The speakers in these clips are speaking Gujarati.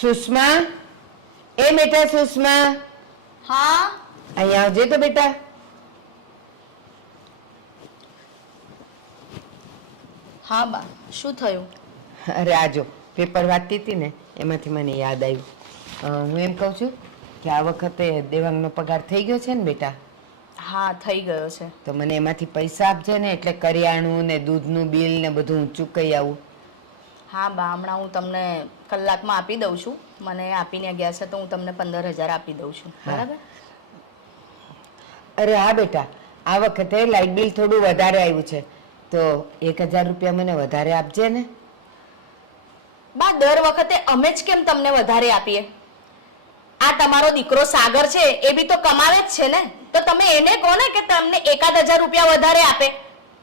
સુષ્મા, એ બેટા સુષ્મા, હા અહીંયા આવજે તો બેટા. હા બા, શું થયું? અરે આજો પેપર વાંચતી હતી ને એમાંથી મને યાદ આવ્યું. હું એમ કહું છું કે આ વખતે દેવાંગનો પગાર થઈ ગયો છે ને બેટા? હા થઈ ગયો છે. તો મને એમાંથી પૈસા આપજે ને, એટલે કરિયાણું ને દૂધનું બિલ ને બધું હું ચૂકવી આવું. હા બા, હમણાં હું તમને કલાકમાં આપી દઉં છું. મને આપીને ગયા છે તો હું તમને 15,000 આપી દઉં છું, બરાબર? અરે હા બેટા, આ વખતે લાઇટ બિલ થોડું વધારે આવ્યું છે તો 1,000 રૂપિયા મને વધારે આપજે ને. બા, દર વખતે અમે જ કેમ તમને વધારે આપીએ? આ તમારો દીકરો સાગર છે એ બી તો કમાવે જ છે ને, તો તમે એને કહો ને કે તમને 1,000 રૂપિયા વધારે આપે.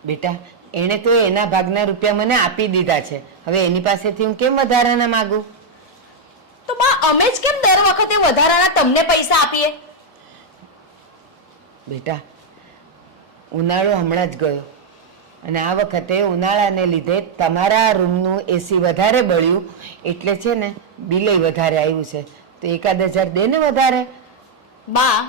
બેટા, એણે તો એના ભાગના રૂપિયા મને આપી દીધા છે, હવે એની પાસેથી હું કેમ વધારાના માગું? તો બા, અમે જ કેમ દર વખતે વધારાના તમને પૈસા આપીએ? બેટા, ઉનાળો હમણાં જ ગયો અને આ વખતે ઉનાળાને લીધે તમારા રૂમનું એસી વધારે બળ્યું એટલે છે ને બિલે વધારે આવ્યું છે, તો 1,000 દે ને વધારે. બા,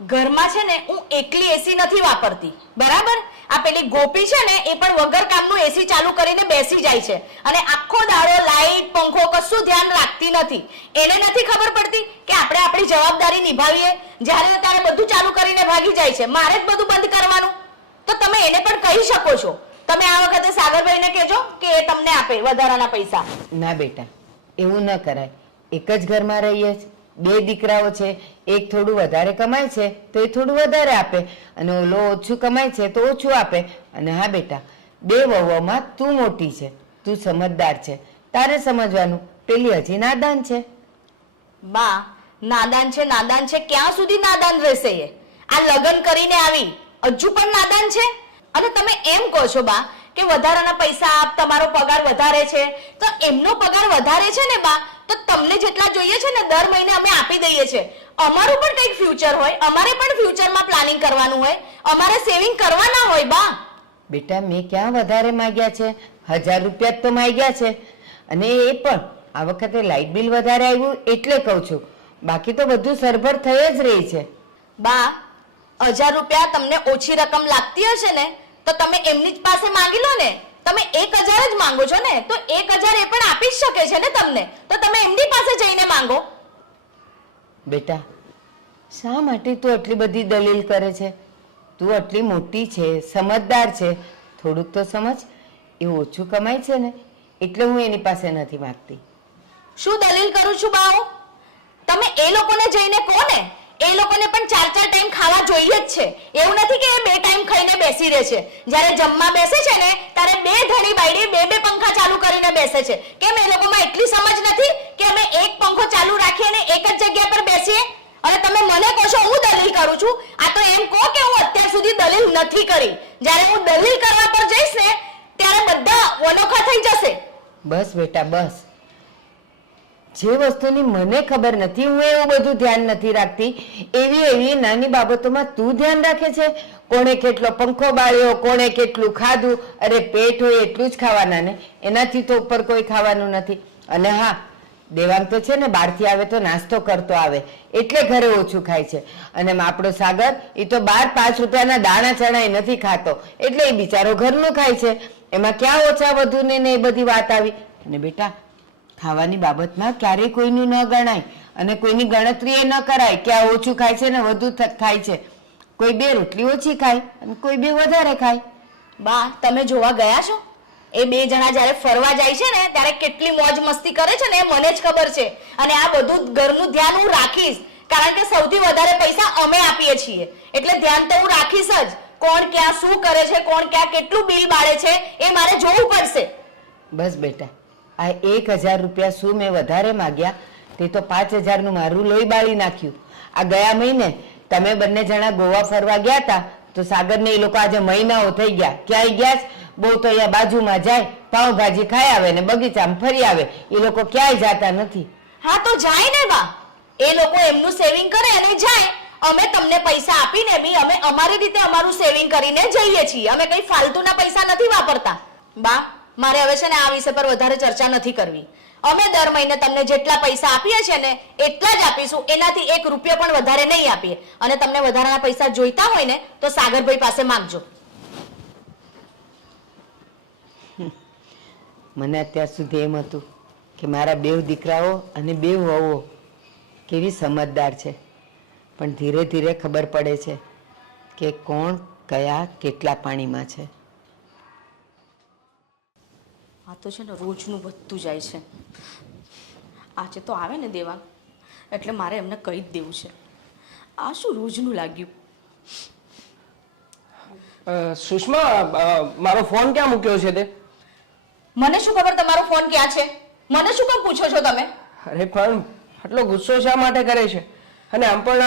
ઘરમાં છે ને હું એકલી એસી નથી વાપરતી, બરાબર? આ પેલી ગોપી છે ને એ પણ વગર કામનું એસી ચાલુ કરીને બેસી જાય છે અને આખો દાડો લાઈટ પંખો કશું ધ્યાન રાખતી નથી. એને નથી ખબર પડતી કે આપણે આપણી જવાબદારી નિભાવીએ. જ્યારે ત્યારે બધું ચાલુ કરીને ભાગી જાય છે, મારે જ બધું બંધ કરવાનું. તો તમે એને પણ કહી શકો છો. તમે આ વખતે સાગરભાઈને કહેજો કે એ તમને આપે વધારાના પૈસા. ના બેટા, એવું ન કરાય. એક જ ઘરમાં રહીએ જ, 2 દીકરાઓ છે, એક થોડું વધારે કમાય છે તો એ થોડું વધારે આપે અને ઓલો ઓછું કમાય છે તો ઓછું આપે. અને હા બેટા, 2 વહુઓમાં તું મોટી છે, તું સમજદાર છે, તારે સમજવાનું. પેલી હજી નાદાન છે. બા, નાદાન છે નાદાન છે ક્યાં સુધી નાદાન રહેશે એ? આ લગ્ન કરીને આવી હજુ પણ નાદાન છે. અને તમે એમ કહો છો બા કે વધારાના પૈસા આપ, તમારો પગાર વધારે છે, તો એમનો પગાર વધારે છે ને બા, તો તમને જેટલા જોઈએ છે ને દર મહિને અમે આપી દઈએ છીએ. અમારું પણ કંઈક ફ્યુચર હોય, અમારે પણ ફ્યુચરમાં પ્લાનિંગ કરવાનું હોય, અમારે સેવિંગ કરવાના હોય બા. બેટા, મેં ક્યાં વધારે માંગ્યા છે? 1,000 રૂપિયા જ તો માંગ્યા છે. અને એ પણ આ વખતે લાઇટ બિલ વધારે આવ્યું એટલે કહું છું, બાકી તો બધું સરભર થઈ જ રહી છે. બા, 1,000 રૂપિયા તમને ઓછી રકમ લાગતી હશે ને તો તમે એમની જ પાસે માંગી લો ને. તમે 1,000 જ માંગો છો ને, તો 1,000 એ પણ આપી જ શકે છે ને તમને, તો તમે એમની પાસે જઈને માંગો. બેટા, શા માટે તું આટલી બધી દલીલ કરે છે? તું આટલી મોટી છે, સમજદાર છે, થોડુંક તો સમજ. એ ઓછું કમાય છે ને એટલે હું એની પાસે નથી માંગતી. શું દલીલ કરું છું બાઓ? તમે એ લોકોને જઈને કહો ને, એ લોકોને પણ 4 ટાઈમ ખાવા જોઈએ જ છે. એવું નથી કે એ 2 ટાઈમ ખાઈને બેસી રહે છે. જ્યારે જમવા બેસે છે ને ત્યારે 2 ધણી બાયડી 2 પંખા ચાલુ કરીને બેસે છે. કેમ એ લોકોમાં એટલી સમજ નથી કે અમે એક પંખો ચાલુ રાખીએ અને એક જ જગ્યા પર બેસીએ? અને તમે મને કહો છો હું દલીલ કરું છું? આ તો એમ કહો કે હું અત્યાર સુધી દલીલ નથી કરી. જ્યારે હું દલીલ કરવા પર જઈશ ને ત્યારે બધા વનોખા થઈ જશે. બસ બેટા, બસ. જે વસ્તુની મને ખબર નથી, હું એવું બધું ધ્યાન નથી રાખતી, એવી નાની બાબતોમાં તું ધ્યાન રાખે છે. કોણે કેટલો પંખો બાળ્યો, કોણે કેટલું ખાધું. અરે પેટ હોય એટલું જ ખાવાના ને, એનાથી તો ઉપર કોઈ ખાવાનું નથી. અને હા, દેવાંગ તો છે ને બહારથી આવે તો નાસ્તો કરતો આવે એટલે ઘરે ઓછું ખાય છે. અને આપણો સાગર એ તો 5 રૂપિયાના દાણા ચણાય નથી ખાતો એટલે એ બિચારો ઘરનું ખાય છે. એમાં ક્યાં ઓછા વધુ ને એ બધી વાત આવી. અને બેટા, ખાવાની બાબતમાં ક્યારેય કોઈનું ન ગણાય અને કોઈની ગણતરી એ ન કરાય કે આ ઓછું ખાય છે ને વધુ ખાય છે. કોઈ 2 રોટલી ઓછી ખાય અને કોઈ 2 વધારે ખાય. બા, તમે જોવા ગયા છો? એ 2 જણા જ્યારે ફરવા જાય છે ને ત્યારે કેટલી મોજ મસ્તી કરે છે ને એ મને જ ખબર છે. અને આ બધું ઘરનું ધ્યાન હું રાખીશ, કારણ કે સૌથી વધારે પૈસા અમે આપીએ છીએ એટલે ધ્યાન તો હું રાખીશ જ. કોણ ક્યાં શું કરે છે, કોણ ક્યાં કેટલું બિલ બાળે છે એ મારે જોવું પડશે. બસ બેટા, આ 1,000 રૂપિયા શું મેં વધારે માગ્યા? તે તો 5,000નું મારું લોહી બાળી નાખ્યું. આ ગયા મહિને તમે બંને જણા ગોવા ફરવા ગયા હતા તો સાગરને એ લોકો આજે મહિનાઓ થઈ ગયા. ક્યાંય ગયા? બહુ તો અહીંયા બાજુમાં જાય, પાવભાજી ખાઈ આવે ને બગીચામાં ફરી આવે. એ લોકો ક્યાંય જતા નથી. હા તો જાય ને બા, એ લોકો એમનું સેવિંગ કરે અને જાય. અમે તમને પૈસા આપીને બી અમે અમારી રીતે અમારું સેવિંગ કરીને જઈએ છીએ. અમે કઈ ફાલતુના પૈસા નથી વાપરતા. બા, મારે હવે છે ને આ વિષય પર વધારે ચર્ચા નથી કરવી. અમે દર મહિને તમને જેટલા પૈસા આપીએ છીએ ને એટલા જ આપીશું, એનાથી 1 રૂપિયો પણ વધારે નહીં આપીએ. અને તમને વધારાના પૈસા જોઈતા હોય ને તો સાગરભાઈ પાસે માંગજો. મને અત્યાર સુધી એમ હતું કે મારા 2 દીકરાઓ અને 2 વહુઓ કેવી સમજદાર છે, પણ ધીરે ધીરે ખબર પડે છે કે કોણ કયા કેટલા પાણીમાં છે. આ તો છે ને રોજનું વધતું જાય છે. આજે તો આવે ને દેવા એટલે મારે એમને કહી જ દેવું છે. આ શું રોજનું લાગ્યું? સુષ્મા, મારો ફોન ક્યાં મૂક્યો છે તે? મને શું ખબર તમારો ફોન ક્યાં છે? મને શું કામ પૂછો છો તમે? અરે પણ આટલો ગુસ્સો શા માટે કરે છે? અને આમ પણ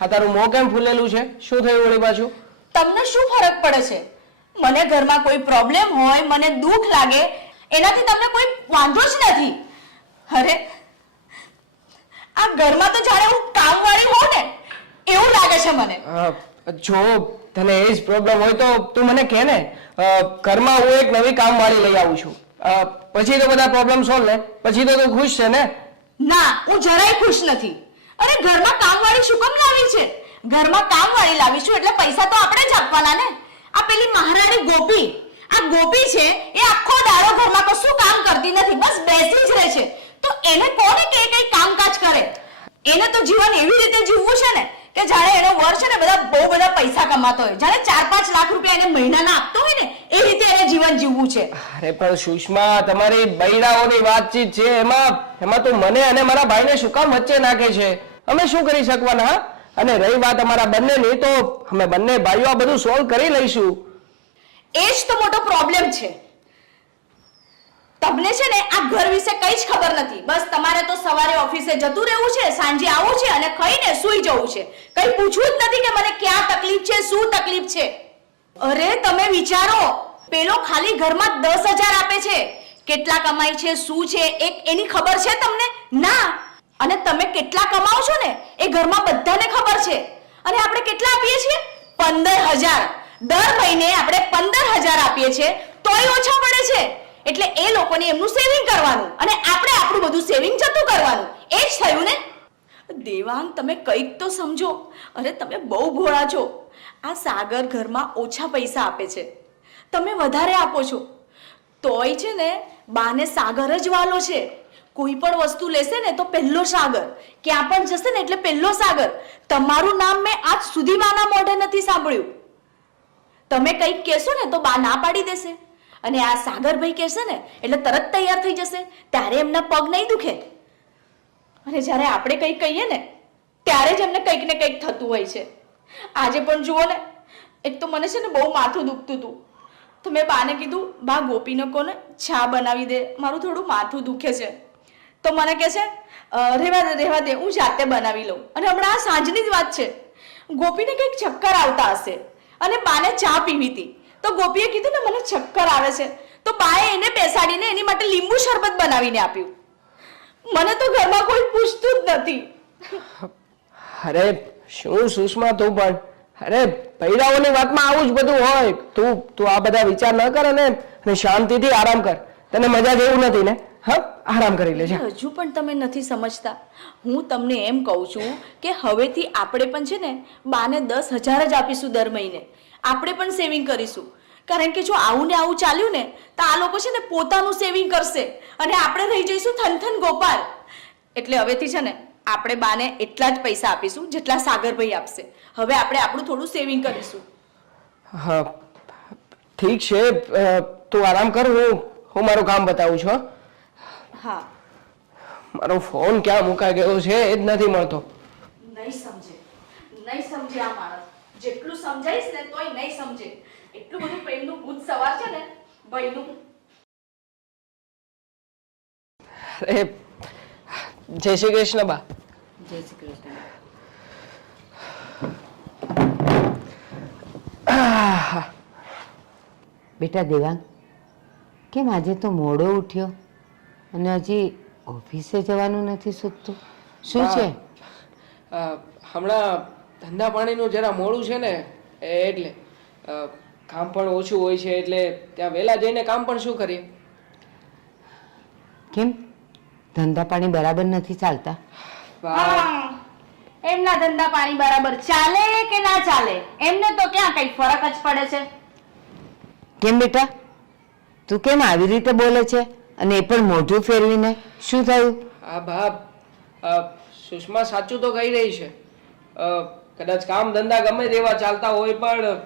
આ તારું મોં કેમ ફૂલેલું છે? શું થયું વળી પાછું? તમને શું ફરક પડે છે? મને ઘરમાં કોઈ પ્રોબ્લેમ હોય, મને દુઃખ લાગે, એનાથી તમને કોઈ વાંધો જ નથી. અરે આ ઘરમાં તો જાણે હું કામવાળી હોઉં ને એવું લાગે છે મને. જો તને એ જ પ્રોબ્લેમ હોય તો તું મને કહે ને. ઘરમાં હું એક નવી કામવાળી લઈ આવું છું, પછી તો બધા પ્રોબ્લેમ સોલ્વ ને. પછી તો તું ખુશ છે ને? ના, હું જરાય ખુશ નથી. અરે ઘરમાં કામવાળી શું કામ લાવી છે? ઘરમાં કામવાળી લાવીશું એટલે પૈસા તો આપણે જ આપવાના ને. આ પેલી મહારાણી ગોપી, આ ગોપી છે એ આખો દાડો ઘરમાં કશું કામ કરતી નથી, બસ બેસી જ રહે છે. તો એને કોને કે કઈ કામકાજ કરે? એને તો જીવન એવી રીતે જીવવું છે ને કે જાણે એનો વર છે ને બહુ બધા પૈસા કમાતો હોય, જાણે 4-5 લાખ રૂપિયા એને મહિનાના આપતો હોય ને એ રીતે એને જીવન જીવવું છે. અરે પણ સુષ્મા, તમારી બૈરાઓની વાતચીત છે એમાં તો મને અને મારા ભાઈને શું કામ વચ્ચે નાખે છે? અમે શું કરી શકવાના? હા, અને રહી વાત અમારા બંનેની, તો અમે બંને ભાઈઓ આ બધું સોલ્વ કરી લઈશું. એ જ તો મોટો પ્રોબ્લેમ છે. તમને છે ને આ ઘર વિશે કઈ જ ખબર નથી. બસ તમારે તો સવારે ઓફિસે જતું રહેવું છે, સાંજે આવું છે અને ખાઈને સૂઈ જવું છે. કઈ પૂછવું જ નથી કે મને ક્યાં તકલીફ છે, શું તકલીફ છે. અરે તમે વિચારો, પેલો ખાલી ઘરમાં 10,000 આપે છે, કેટલા કમાય છે, શું છે, એની ખબર છે તમને? ના. અને તમે કેટલા કમાઓ છો ને એ ઘરમાં બધાને ખબર છે. અને આપણે કેટલા આપીએ છીએ? 15,000. દર મહિને આપણે 15,000 આપીએ છીએ તોય ઓછા પડે છે. એટલે એ લોકોને એમનું સેવિંગ કરવાનું અને આપણે આપણું બધું સેવિંગ જતું કરવાનું. એ જ થયું ને. દેવાંગ, તમે કંઈક તો સમજો. અરે તમે બહુ ભોળા છો. આ સાગર ઘરમાં ઓછા પૈસા આપે છે, તમે વધારે આપો છો. તોય છે ને બાને સાગર જ વાલો છે. કોઈ પણ વસ્તુ લેશે ને તો પહેલો સાગર, ક્યાં પણ જશે ને એટલે પહેલો સાગર. તમારું નામ મેં આજ સુધી બાના મોઢે નથી સાંભળ્યું. તમે કંઈક કહેશો ને તો બા ના પાડી દેશે, અને આ સાગરભાઈ કહેશે ને એટલે તરત તૈયાર થઈ જશે. ત્યારે એમના પગ નહીં દુખે. અને જ્યારે આપણે કંઈક કહીએ ને ત્યારે જ એમને કંઈક ને કંઈક થતું હોય છે. આજે પણ જુઓ ને, એક તો મને છે ને બહુ માથું દુખતું હતું, તો મેં બાને કીધું, બા ગોપીને કોને ચા બનાવી દે, મારું થોડું માથું દુખે છે. તો મને કહે છે રહેવા દે, હું જાતે બનાવી લઉં. અને હમણાં આ સાંજની જ વાત છે, ગોપીને કંઈક ચક્કર આવતા હશે અને બાને ચા પીવી હતી. તો ગોપીએ કીધું ને મને ચક્કર આવે છે, તો બાએ એને બેસાડીને એની માટે લીંબુ શરબત બનાવીને આપ્યું. મને તો ઘરમાં કોઈ પૂછતું જ નથી. અરે શું સુષ્મા, તું પણ અરે બૈરાઓની વાતમાં આવું જ બધું હોય. તું આ બધા વિચાર ન કર અને શાંતિથી આરામ કર. તને મજા જેવું નથી ને? હા, આરામ કરી લેજે. હજુ પણ તમે નથી સમજતા. હું તમને એમ કહું છું કે હવેથી આપણે પણ છે ને બાને 10,000 જ આપીશું દર મહિને. આપણે પણ સેવિંગ કરીશું. કારણ કે જો આવું ને આવું ચાલ્યું ને તો આ લોકો છે ને પોતાનું સેવિંગ કરશે અને આપણે રહી જઈશું થનથન ગોપાલ. એટલે હવેથી છે ને આપણે બાને એટલા જ પૈસા આપીશું જેટલા સાગરભાઈ આપશે. હવે આપણે આપણું થોડું સેવિંગ કરીશું. હા ઠીક છે, તું આરામ કર, હું મારું કામ બતાવું છું. હા. મારો ફોન ક્યાં મુકાઈ ગયો છે એ જ નથી મળતો. નહીં સમજે આ માણસ. જેટલું સમજાઈશ ને તોય નહીં સમજે. એટલું બધું પ્રેમનું ભૂત સવાર છે ને ભાઈનું. અરે જય શ્રી કૃષ્ણ બા. જય શ્રી કૃષ્ણ. બેટા દેવાંગ, કેમ આજે તો મોડો ઉઠ્યો અને હજી ઓફિસે જવાનું નથી સૂચતું? શું છે? હમણાં ધંધા પાણીનું જરા મોડું છે ને એટલે કામ પણ ઓછું હોય છે, એટલે ત્યાં વહેલા જઈને કામ પણ શું કરીએ. કેમ ધંધા પાણી બરાબર નથી ચાલતા? હા, એમના ધંધા પાણી બરાબર ચાલે કે ના ચાલે એમને તો ક્યાં કઈ ફરક જ પડે છે. કેમ બેટા, તું કેમ આવી રીતે બોલે છે અને એ પણ મોઢું ફેરવીને? શું થયું? હા બાપ, સુષ્મા સાચું તો કહી રહી છે. કદાચ કામ ધંધા ગમે તેવા ચાલતા હોય પણ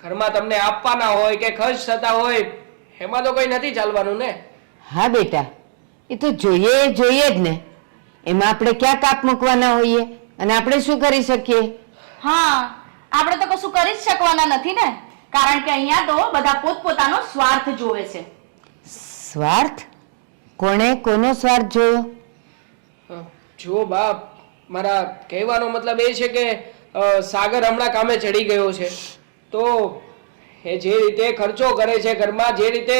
ઘરમાં તમને આપવાના હોય કે ખર્ચ થતા હોય એમાં તો કઈ નથી ચાલવાનું ને. હા બેટા, એ તો જોઈએ જ ને. એમાં આપણે ક્યાં કાપ મૂકવાના હોઈએ અને આપણે શું કરી શકીએ? હા, આપણે તો કશું કરી જ શકવાના નથી ને, કારણ કે અહીંયા તો બધા પોતપોતાનો સ્વાર્થ જોવે છે. સ્વાર્થ? કોણે કોનો સ્વાર્થ જોયો? જુઓ બાપ, મારા કહેવાનો મતલબ એ છે કે સાગર હમણાં કામે ચડી ગયો છે તો એ જે રીતે ખર્ચો કરે છે ઘરમાં, જે રીતે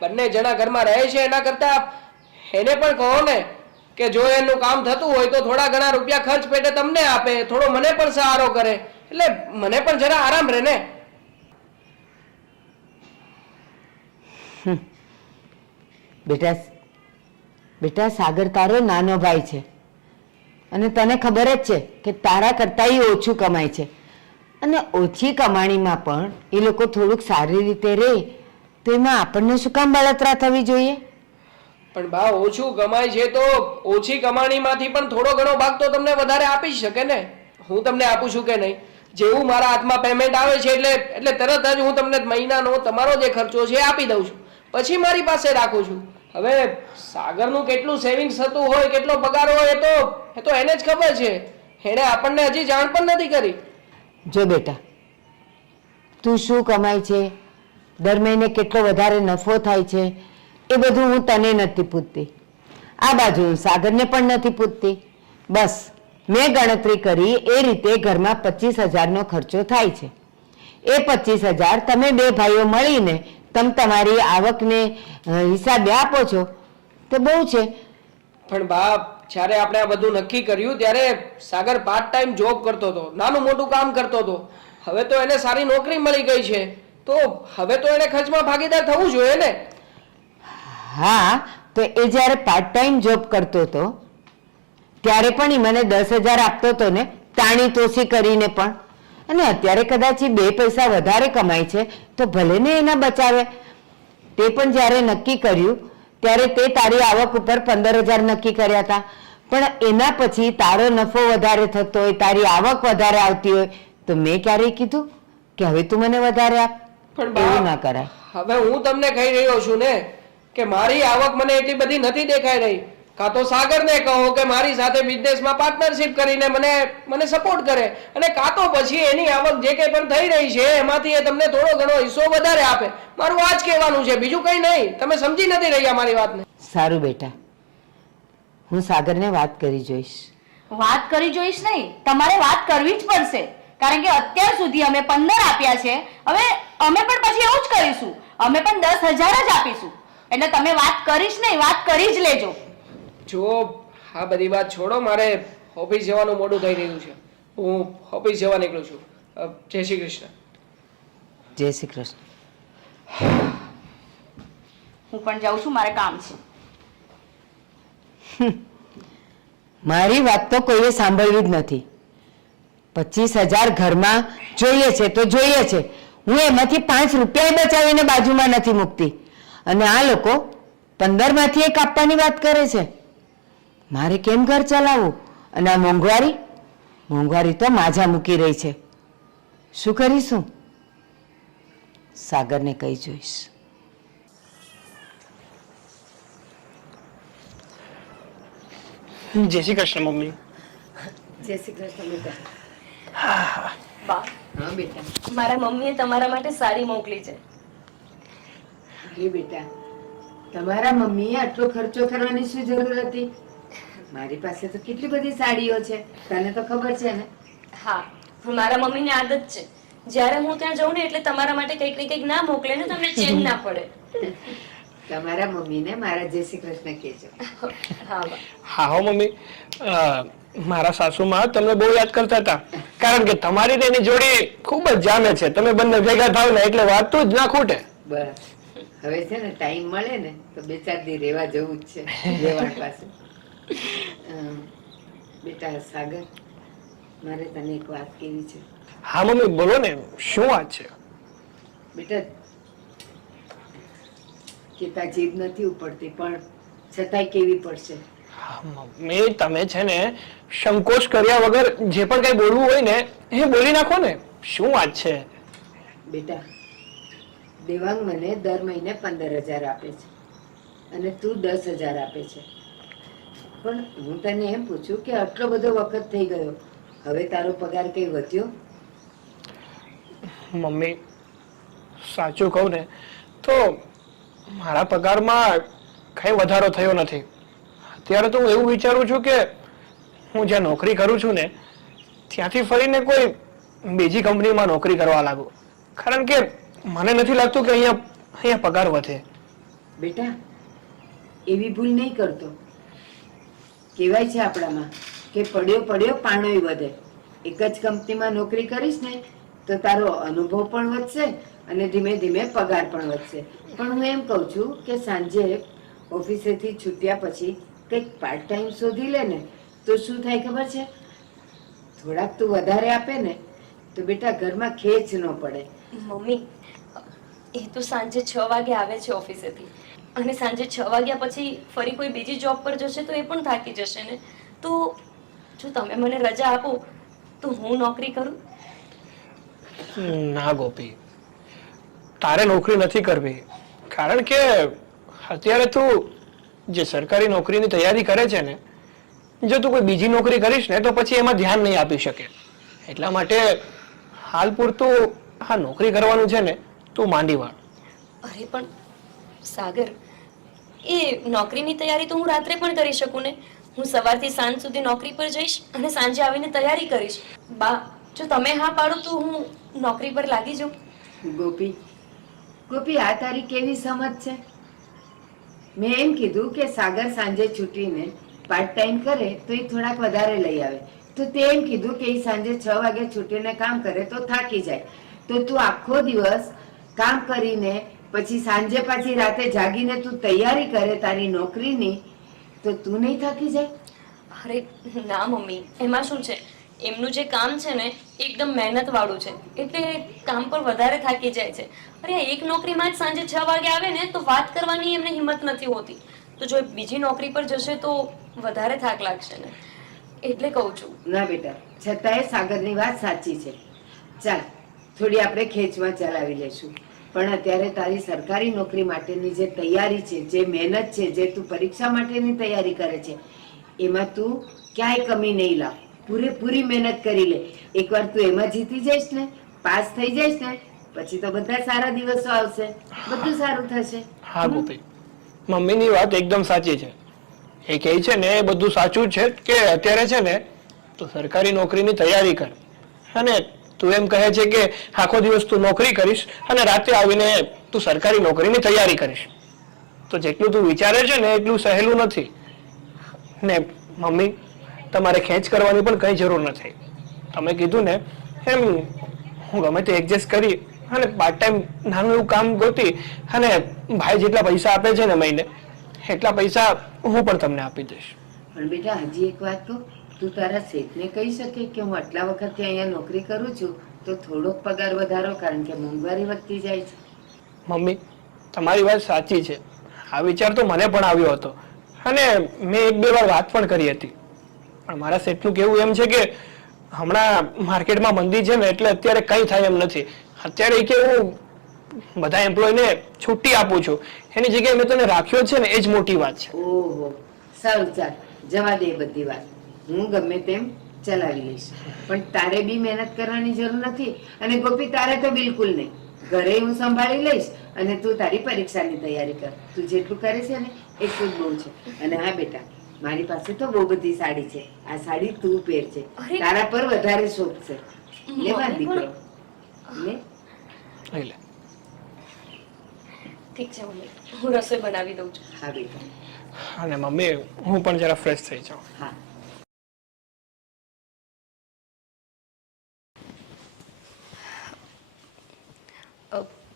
બંને જણા ઘરમાં રહે છે એના કરતા એને પણ કહો ને કે જો એનું કામ થતું હોય તો થોડા ઘણા રૂપિયા ખર્ચ પેટે તમને આપે, થોડો મને પણ સહારો કરે, એટલે મને પણ જરા આરામ રહે ને. બેટા બેટા સાગર તારો નાનો ભાઈ છે અને તને ખબર જ છે કે તારા કરતાં એ ઓછું કમાય છે અને ઓછી કમાણીમાં પણ એ લોકો થોડુંક સારી રીતે રહે તો એમાં આપણને શું કામ બળતરા થવી જોઈએ? પણ બા, ઓછું કમાય છે તો ઓછી કમાણીમાંથી પણ થોડો ઘણો ભાગ તો તમને વધારે આપી શકે ને. હું તમને આપું છું કે નહીં? જેવું મારા હાથમાં પેમેન્ટ આવે છે એટલે તરત જ હું તમને મહિનાનો તમારો જે ખર્ચો છે એ આપી દઉં છું, પછી મારી પાસે રાખું છું. હવે સાગરનું કેટલું સેવિંગ્સ થતું હોય, કેટલો પગાર હોય એ તો એને જ ખબર છે. એણે આપણને હજી જાણ પણ નથી કરી. જો બેટા, તું શું કમાય છે, દર મહિને કેટલો વધારે નફો થાય છે, એ બધું હું તને નથી પૂછતી. આ બાજુ હું સાગરને પણ નથી પૂછતી. બસ મેં ગણતરી કરી એ રીતે ઘરમાં 25,000નો ખર્ચો થાય છે. એ 25,000 તમે બે ભાઈઓ મળીને તમે તમારી આવકને હિસાબે આપો છો તો બહુ છે. પણ બાપ, જ્યારે આપણે આ બધું નક્કી કર્યું ત્યારે સાગર પાર્ટ ટાઈમ જોબ કરતો હતો, નાનું મોટું કામ કરતો હતો. હવે તો એને સારી નોકરી મળી ગઈ છે તો હવે તો એને ખર્ચમાં ભાગીદાર થવું જોઈએ ને. હા, તો એ જ્યારે પાર્ટ ટાઈમ જોબ કરતો હતો ત્યારે પણ એ મને 10,000 આપતો હતો ને, તાણી તોસી કરીને પણ. અને અત્યારે કદાચ એ 2 પૈસા વધારે કમાય છે તો ભલે ને એના બચાવે. તે પણ જ્યારે નક્કી કર્યું ત્યારે તે તારી આવક ઉપર 15,000 નક્કી કર્યા હતા, પણ એના પછી તારો નફો વધારે થતો હોય, તારી આવક વધારે આવતી હોય તો મેં ક્યારેય કીધું કે હવે તું મને વધારે આપ? પણ એવું ના બા, કરાય. હવે હું તમને કહી રહ્યો છું ને કે મારી આવક મને એટલી બધી નથી દેખાઈ રહી. કાં તો સાગરને કહો કે મારી સાથે બિઝનેસમાં પાર્ટનરશિપ કરીને મને સપોર્ટ કરે, અને કાં તો પછી એની આવક જે કંઈ પણ થઈ રહી છે એમાંથી એ તમને થોડો ઘણો હિસ્સો વધારે આપે. મારું આ જ કહેવાનું છે, બીજું કંઈ નહીં. તમે સમજી નથી રહ્યા મારી વાતને. સારું બેટા, હું સાગરને વાત કરી જોઈશ. વાત કરી જોઈશ નહીં, તમારે વાત કરવી જ પડશે, કારણ કે અત્યાર સુધી અમે 15 આપ્યા છે, હવે અમે પણ પછી એવું જ કરીશું, અમે પણ 10,000 જ આપીશું. એટલે તમે વાત કરીશ નહીં, વાત કરી જ લેજો. જો આ બધી વાત છોડો, મારે ઓફિસ જવાનું મોડું થઈ રહ્યું છે. હું ઓફિસ જવા નીકળું છું. જય શ્રી કૃષ્ણ. જય શ્રી કૃષ્ણ. હું પણ જાઉં છું, મારે કામ છે. મારી વાત તો કોઈએ સાંભળવી જ નથી. 25,000 ઘરમાં જોઈએ છે તો જોઈએ છે. હું એમાંથી 5 રૂપિયા બચાવીને બાજુમાં નથી મૂકતી અને આ લોકો 15માંથી 1 આપવાની વાત કરે છે. મારે કેમ ઘર ચલાવવું? અને આ મોંઘવારી તો માજા મૂકી રહી છે. શું કરીશું? સાગરને કહી જોઈશ. જય શ્રી કૃષ્ણ મમ્મી. જય શ્રી કૃષ્ણ બેટા. બા, હા બેટા. મારા મમ્મીએ તમારા માટે સાડી મોકલી છે. એ બેટા, તમારા મમ્મીએ આટલો ખર્ચો કરવાની શું જરૂર હતી? મારી પાસે તો કેટલી બધી સાડીઓ છે, તને તો ખબર છે ને. હા, પણ મારા મમ્મીની આદત છે, જ્યારે હું ત્યાં જાઉં ને એટલે તમારા માટે કંઈક ને કંઈક ના મોકલે ને તમને ચેન ના પડે. તમારા મમ્મીને મારા જય શ્રી કૃષ્ણ કહેજો. હા બા. હા હો મમ્મી, મારા સાસુમાં તમને બહુ યાદ કરતા હતા, કારણ કે તમારી ને એની જોડી ખૂબ જ જામે છે. તમે બંને ભેગા થાવ ને એટલે વાત તો જ ના ખૂટે. બસ હવે છે ને ટાઈમ મળે ને તો 2-4 દી રહેવા જવું જ છે દેવાણ પાસે. બેટા સાગર, મારે તને એક વાત કેવી છે. હા મમ્મી બોલો ને, શું વાત છે? બેટા કેતા જીભ નથી ઉપડતી પણ છતાંય કેવી પડશે. હા, મમ્મી તમે છે ને સંકોચ કર્યા વગર જે પણ કઈ બોલવું હોય ને એ બોલી નાખો ને, શું વાત છે? બેટા દેવાંગ મને દર મહિને 15,000 આપે છે અને તું 10,000 આપે છે. પણ હું તને એમ પૂછું કે આટલો બધો વખત થઈ ગયો, હવે તારો પગાર કઈ વધ્યો? મમ્મી સાચું કહું ને તો મારા પગારમાં કઈ વધારો થયો નથી. અત્યારે તો હું એવું વિચારું છું કે હું જ્યાં નોકરી કરું છું ને ત્યાંથી ફરીને કોઈ બીજી કંપનીમાં નોકરી કરવા લાગુ, કારણ કે મને નથી લાગતું કે અહીંયા પગાર વધે. બેટા એવી ભૂલ નહીં કરતો. કહેવાય છે આપણામાં કે પડ્યો પડ્યો પાણોય વધે. એક જ કંપનીમાં નોકરી કરીશ ને તો તારો અનુભવ પણ વધશે અને ધીમે ધીમે પગાર પણ વધશે. પણ હું એમ કહું છું કે સાંજે ઓફિસેથી છૂટ્યા પછી કંઈક પાર્ટ ટાઈમ શોધી લે ને તો શું થાય ખબર છે? થોડાક તું વધારે આપે ને તો બેટા ઘરમાં ખેંચ ન પડે. મમ્મી એ તો સાંજે 6 વાગે આવે છે ઓફિસેથી, અને સાંજે 6 વાગ્યા પછી ફરી કોઈ બીજી જોબ પર જશે તો એ પણ થાકી જશે ને. તો જો તમે મને રજા આપો તો હું નોકરી કરું. ના ગોપી, તારે નોકરી નથી કરવી, કારણ કે અત્યારે તું જે સરકારી નોકરીની તૈયારી કરે છે ને, જો તું કોઈ બીજી નોકરી કરીશ ને તો પછી એમાં ધ્યાન નહીં આપી શકે. એટલા માટે હાલ પૂરતું આ નોકરી કરવાનું છે ને તું માંડી વાળ. અરે પણ સાગર, એ નોકરીની તૈયારી તો હું રાત્રે પણ કરી શકું ને. હું સવારથી સાંજ સુધી નોકરી પર જઈશ અને સાંજે આવીને તૈયારી કરીશ. બા, જો તમે હા પાડો તો હું નોકરી પર લાગી જાઉં. ગોપી ગોપી આ તારી કેવી સમજ છે? મેં એમ કીધું કે સાગર સાંજે છૂટીને પાર્ટ ટાઈમ કરે તો એ થોડાક વધારે લઈ આવે. તો તે એમ કીધું કે એ સાંજે 6 વાગે છૂટીને કામ કરે તો થાકી જાય. તો તું આખો દિવસ કામ કરીને પછી સાંજે પાછી રાતે જાગીને તું તૈયારી કરે તારી નોકરીની, તો તું નહીં થાકી જાય? અરે ના મમ્મી, એમાં શું છે, એમનું જે કામ છે ને એકદમ મહેનત વાળું છે એટલે કામ પર વધારે થાકી જાય છે. અરે આ એક નોકરીમાં જ સાંજે 6 વાગે આવે ને તો વાત કરવાની એમને હિંમત નથી હોતી. તો જો બીજી નોકરી પર જશે તો વધારે થાક લાગશે ને, એટલે કહું છું. ના બેટા, છતાંય સાગરની વાત સાચી છે. ચાલ થોડી આપણે ખેંચમાં ચલાવી લેશું, પણ અત્યારે તારી સરકારી નોકરી માટેની જે તૈયારી છે, જે મહેનત છે, જે તું પરીક્ષા માટેની તૈયારી કરે છે એમાં તું ક્યાંય કમી નહીં લાવ. પૂરેપૂરી મહેનત કરી લે. એકવાર તું એમાં જીતી જઈશ ને, પાસ થઈ જઈશ ને, પછી તો બધા સારા દિવસો આવશે, બધું સારું થશે. હા ગોપી, મમ્મીની વાત એકદમ સાચી છે. એ કહે છે ને એ બધું સાચું છે કે અત્યારે છે ને તું સરકારી નોકરીની તૈયારી કર, અને તું એમ કહે છે કે આખો દિવસ તું નોકરી કરીશ અને રાતે આવીને તું સરકારી નોકરીની તૈયારી કરીશ. તો જેટલું તું વિચારે છે ને એટલું સહેલું નથી. ને મમ્મી, તમારે ખેંચ કરવાની પણ કઈ જરૂર નથી. તમે કીધું ને એમ હું ગમે તે એડજસ્ટ કરી અને પાર્ટ ટાઈમ નાનું એવું કામ ગોતી અને ભાઈ જેટલા પૈસા આપે છે ને મહિને એટલા પૈસા હું પણ તમને આપી દઈશ. પણ બેટા હજી એક વાત કહું, તું તારા શેઠને કહી શકે કે હું આટલા વખતથી અહીંયા નોકરી કરું છું તો થોડોક પગાર વધારો, કારણ કે મોંઘવારી વધતી જાય છે. મમ્મી તમારી વાત સાચી છે. આ વિચાર તો મને પણ આવ્યો હતો અને મેં 1-2 વાર વાત પણ કરી હતી. પણ મારા શેઠનું કહેવું એમ છે કે હમણાં માર્કેટમાં મંદી છે ને એટલે અત્યારે કંઈ થાય એમ નથી. અત્યારે કે હું બધા એમ્પ્લોયને છુટ્ટી આપું છું, એની જગ્યાએ મેં તને રાખ્યો છે ને એ જ મોટી વાત છે. ઓહો, સારું ચાલ, જવા દે એ બધી વાત. હું ગમે તેમ ચલાવી લઈશ, પણ તારે બી મહેનત કરવાની જરૂર નથી. અને ગોપી તારે તો બિલકુલ નહીં. ઘરે હું સંભાળી લઈશ અને તું તારી પરીક્ષાની તૈયારી કર. તું જેટલું કરે છે ને એટલું જ બહુ છે. અને હા બેટા, મારી પાસે તો બહુ બધી સાડી છે. આ સાડી તું પહેરજે, અરે! તારા પર વધારે શોખ છે. લેવા મમ્મી દીકરો પણ લે. એટલે ઠીક છે મમ્મી, હું રસોઈ બનાવી દઉં છું. હા બેટા, અને મમ્મી હું પણ જરા ફ્રેશ થઈ જાઉં. હા.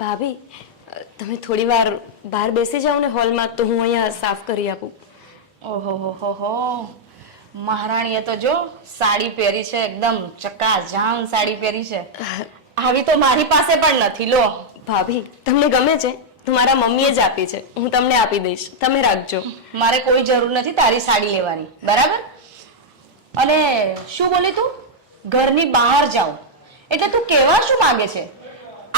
ભાભી, તમે થોડી વાર બહાર બેસી જાઓ ને હોલમાં, તો હું અહીંયા સાફ કરી આપું. ઓહો હો હો, મહારાણીએ તો જો સાડી પહેરી છે, એકદમ ચકાજામ સાડી પહેરી છે. આવી તો મારી પાસે પણ નથી. લો ભાભી, તમને ગમે છે તો મારા મમ્મીએ જ આપી છે, હું તમને આપી દઈશ, તમે રાખજો. મારે કોઈ જરૂર નથી તારી સાડી લેવાની, બરાબર? અને શું બોલી તું? ઘરની બહાર જાઉં એટલે તું કહેવા શું માંગે છે?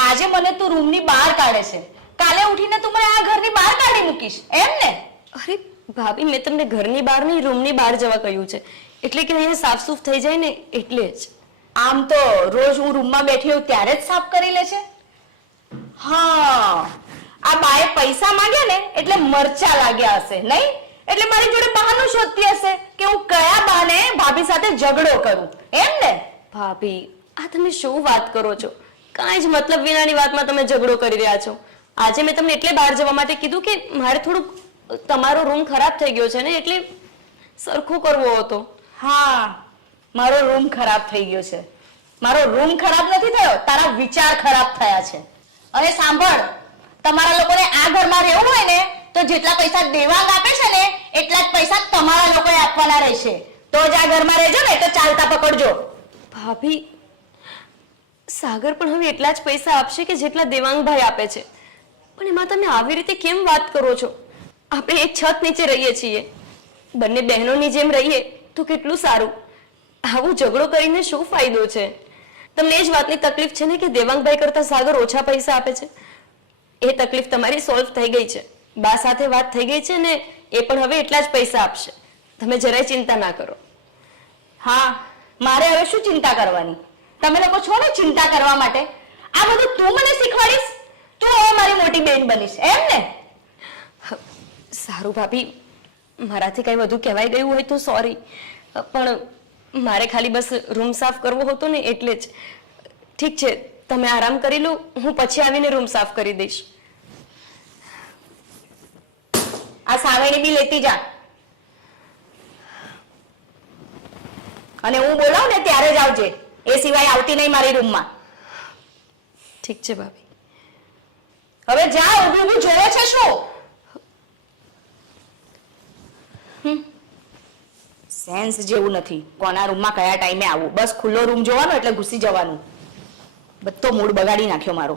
આજે મને તું રૂમની બહાર કાઢે છે, કાલે ઉઠીને તું મને આ ઘરની બહાર કાઢી મૂકીશ, એમ ને? અરે ભાભી, મેં તમને ઘરની બહાર નહીં, રૂમની બહાર જવા કહ્યું છે, એટલે કે અહીંયા સાફ સૂફ થઈ જાય ને એટલે જ. આમ તો રોજ હું રૂમમાં બેઠી હોઉં ત્યારે જ સાફ કરી લે છે. હા, આ બાએ પૈસા માંગ્યા ને એટલે મરચા લાગ્યા હશે, નહીં? એટલે મારી જોડે બહાનું શોધતી હશે કે હું કયા બાને ભાભી સાથે ઝઘડો કરું, એમ ને? ભાભી, આ તમે શું વાત કરો છો? કાંઈ જ મતલબ વિનાની વાતમાં તમે ઝઘડો કરી રહ્યા છો. આજે મેં તમને એટલે બહાર જવા માટે કીધું કે મારે થોડુંક તમારો રૂમ ખરાબ થઈ ગયો છે ને, એટલે સરખો કરવો હતો. હા, મારો રૂમ ખરાબ થઈ ગયો છે. મારો રૂમ ખરાબ નથી થયો, તારા વિચાર ખરાબ થયા છે. અને સાંભળ, તમારા લોકોને આ ઘરમાં રહેવું હોય ને તો જેટલા પૈસા દેવાંગ આપે છે ને એટલા જ પૈસા તમારા લોકોએ આપવાના રહેશે. તો જ આ ઘરમાં રહેજો ને તો ચાલતા પકડજો. ભાભી, સાગર પણ હવે એટલા જ પૈસા આપશે કે જેટલા દેવાંગભાઈ આપે છે. પણ એમાં તમે આવી રીતે કેમ વાત કરો છો? આપણે એક છત નીચે રહીએ છીએ, બંને બહેનોની જેમ રહીએ તો કેટલું સારું. આવું ઝઘડો કરીને શું ફાયદો છે? તમને એ જ વાતની તકલીફ છે ને કે દેવાંગભાઈ કરતા સાગર ઓછા પૈસા આપે છે? એ તકલીફ તમારી સોલ્વ થઈ ગઈ છે, બા સાથે વાત થઈ ગઈ છે ને એ પણ હવે એટલા જ પૈસા આપશે. તમે જરાય ચિંતા ના કરો. હા, મારે હવે શું ચિંતા કરવાની? તમે લોકો છો ને ચિંતા કરવા માટે. આ બધું તું મને શીખવાડીશ? તું હવે મારી મોટી બેન બનીશ, એમ ને? સારું ભાભી, મારાથી કઈ વધુ કહેવાય ગયું હોય તો સોરી, પણ મારે ખાલી બસ રૂમ સાફ કરવો હતો ને એટલે જ. ઠીક છે, તમે આરામ કરી લો, હું પછી આવીને રૂમ સાફ કરી દઈશ. આ સાવેણી બી લેતી જા. અને હું બોલાવું ને ત્યારે જ આવજે, એ સિવાય આવતી નહીં મારી રૂમમાં. ઠીક છે ભાભી. હવે જા, ઊભું ઊભું જોવે છે શું? સેન્સ જેવું નથી. કોના રૂમમાં કયા ટાઈમે આવું? બસ ખુલ્લો રૂમ જોવાનો એટલે ઘૂસી જવાનું. બધો મૂડ બગાડી નાખ્યો મારો.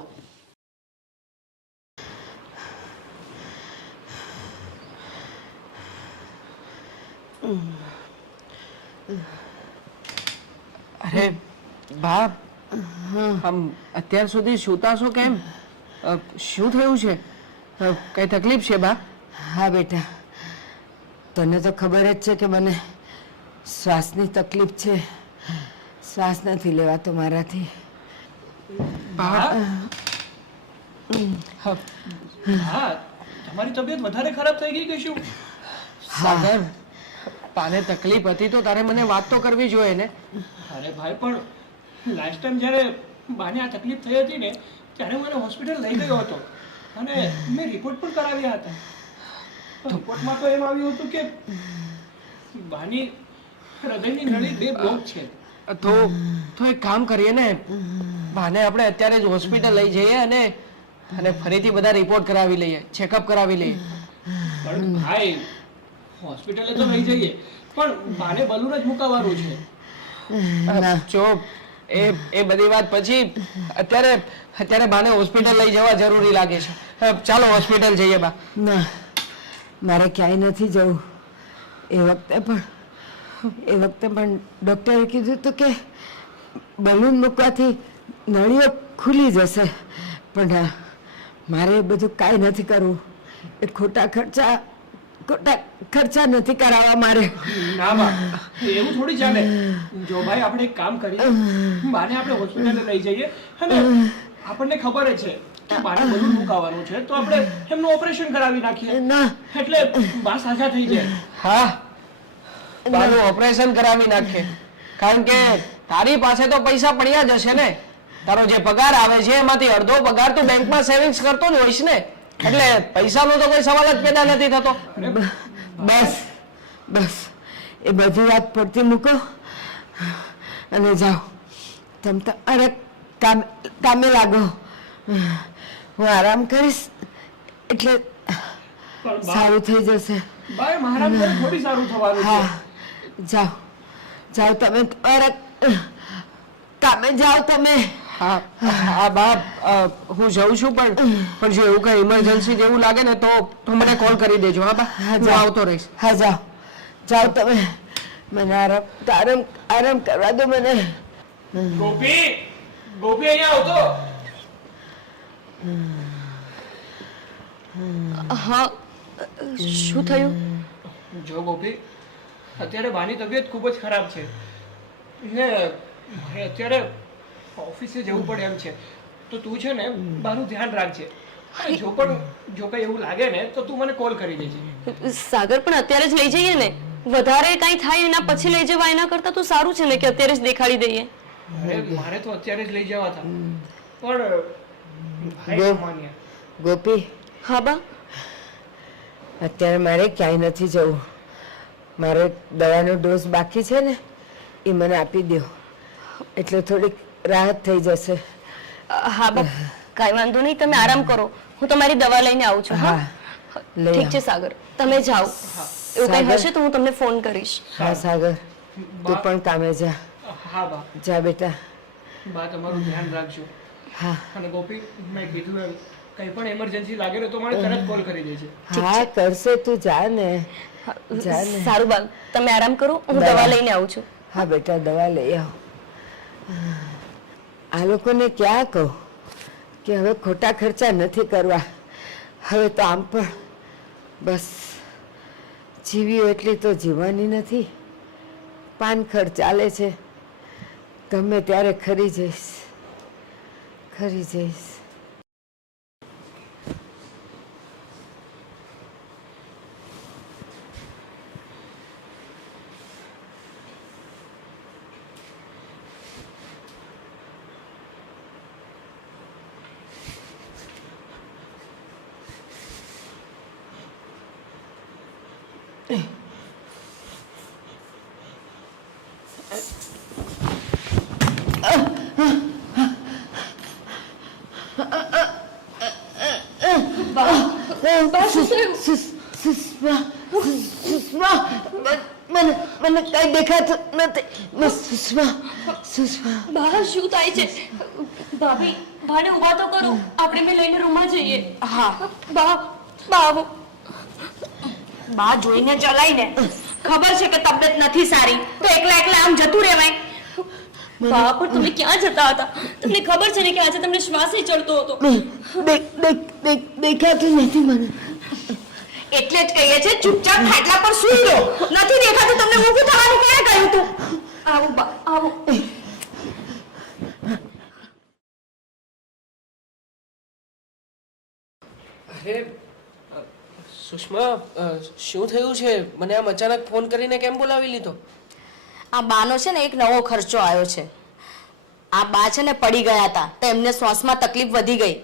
અરે બા, આમ અત્યાર સુધી સૂતા છો કેમ? શું થયું છે? કઈ તકલીફ છે બા? હા બેટા, તને તો ખબર જ છે કે મને શ્વાસની તકલીફ છે. શ્વાસ નથી લેવાતો મારાથી. બા, હા, તમારી તબિયત વધારે ખરાબ થઈ ગઈ કે શું? સાગર, પાને તકલીફ હતી તો તારે મને વાત તો કરવી જોઈએ ને. અરે ભાઈ, પણ લાસ્ટ ટાઈમ જ્યારે બાને આ તકલીફ થઈ હતી ને ત્યારે હું એને હોસ્પિટલ લઈ ગયો હતો અને મેં રિપોર્ટ પણ કરાવ્યા હતા. રિપોર્ટમાં તો એમ આવ્યું હતું કે બાની હૃદયની નળી 2 બ્લોક છે. તો એક કામ કરીએ ને, બાને આપણે અત્યારે જ હોસ્પિટલ લઈ જઈએ અને ફરીથી બધા રિપોર્ટ કરાવી લઈએ, ચેકઅપ કરાવી લઈએ. પણ ભાઈ, હોસ્પિટલે તો લઈ જઈએ પણ બાને બલૂન જ મુકાવવાનું છે. જો એ બધી વાત પછી, અત્યારે બાને હોસ્પિટલ લઈ જવા જરૂરી લાગે છે. ચાલો હોસ્પિટલ જઈએ બા. ના, મારે ક્યાંય નથી જવું. એ વખતે પણ ડૉક્ટરે કીધું હતું કે બલૂન મૂકવાથી નળીઓ ખુલી જશે, પણ મારે એ બધું કાંઈ નથી કરવું. એ ખોટા ખર્ચા નથી કરાવવા મારે. ના બા, એવું થોડી ચાલે. જો ભાઈ, આપણે એક કામ કરીએ, બાને આપણે હોસ્પિટલે લઈ જઈએ અને આપણને ખબર છે કે બાને બલૂન મુકાવવાનું છે તો આપણે એમનું ઓપરેશન કરાવી નાખીએ, ના, એટલે બા સાજા થઈ જાય. હા, બાનું ઓપરેશન કરાવી નાખીએ, કારણ કે તારી પાસે તો પૈસા પડ્યા જ હશે ને. તારો જે પગાર આવે છે એમાંથી અડધો પગાર તું બેંકમાં સેવિંગ્સ કરતો જ હોઈશ ને, એટલે પૈસાનો તો કોઈ સવાલ જ પેદા નથી થતો. બસ એ બધી વાત પડતી મૂકો અને જાઓ. તમ તમારે કામે લાગો. હું આરામ કરીશ એટલે પણ સારું થઈ જશે. બા મારા ઘરે થોડી સારું થવાનું છે. હા જાઓ જાઓ તમે તમારા કામે જાઓ તમે. હા હા બા હું જઉં છું પણ જો એવું કઈ ઇમરજન્સી જેવું લાગે ને તો તું મને કોલ કરી દેજો. હા બા હું જાઓ. આવતો રહીશ. હા જાઓ જાઓ તમે. મને આરામ કરવા દો મને. ગોપી ગોપી અહીંયા આવતો. હા શું થયું? જો ગોપી અત્યારે બાની તબિયત ખૂબ જ ખરાબ છે ને મારે અત્યારે ઓફિસે જવું પડે એમ છે. તો તું છે ને બાનું ધ્યાન રાખજે. જો કઈ એવું લાગે ને તો તું મને કોલ કરી દેજે. સાગર પણ અત્યારે જ લઈ જઈએ ને, વધારે કઈ થાય એના પછી લઈ જવા એના કરતા તો સારું છે ને કે અત્યારે જ દેખાડી દઈએ. અરે મારે તો અત્યારે જ લઈ જવા હતા પણ ભાઈ ગો- ન માન્યા. ગોપી હા બા. અત્યારે મારે ક્યાંય નથી જવું. મારે દવાનો ડોઝ બાકી છે ને એ મને આપી દો એટલે થોડીક રાહત થઈ જશે. હા બા કાંઈ વાંધો નહીં, તમે આરામ કરો, હું તમારી દવા લઈને આવું છું. હા લઈ ઠીક છે સાગર, તમે જાઓ. એવું કઈ સાગર. હશે તો હું તમને ફોન કરીશ. હા સાગર તું પણ કામે જા. હા બા જા બેટા. બા તમારું ધ્યાન રાખજો. હા અને ગોપી મેં કીધું એમ કઈ પણ એમરજન્સી લાગે ને તો મને તરત કોલ કરી દેજે. હા કરશે તું જા ને. જા ને. સારું બા, તમે આરામ કરો, હું દવા. દવા લઈને આવું છું. હા બેટા દવા લઈ આવ. આ લોકોને ક્યાં કહું કે હવે ખોટા ખર્ચા નથી કરવા. હવે તો આમ પણ બસ જીવ્યું એટલી તો જીવવાની નથી. પાન ખર્ચ ચાલે છે. ગમે ત્યારે ખરી જઈશ. મને કઈ દેખાતું નથી. સુષ્મા બા શું થાય છે? ભાભી ભાને ઊભા તો કરો, આપણે મેં લઈને રૂમમાં જઈએ. હા બા બા આવો. બા જોઈને ચલાય ને. ખબર છે કે તબિયત નથી સારી તો એકલા એકલા આમ જતું રહેવાય. બા પણ તમે ક્યાં જતા હતા? તમને ખબર છે ને કે આજે તમને શ્વાસ ચડતો હતો. દેખાતું નથી મને. એટલે જ કહીએ છે ચૂપચાપ ખાટલા પર સૂઈ રહો. નથી દેખાતું તમને ઊભું થવાનું કોણે કહ્યું તું? આવો બા આવો. અરે સુષ્મા શું થયું છે? મને આમ અચાનક ફોન કરીને કેમ બોલાવી લીધો? આ બાનો છે ને એક નવો ખર્ચો આવ્યો છે. આ બા છે ને પડી ગયા હતા તો એમને શ્વાસમાં તકલીફ વધી ગઈ.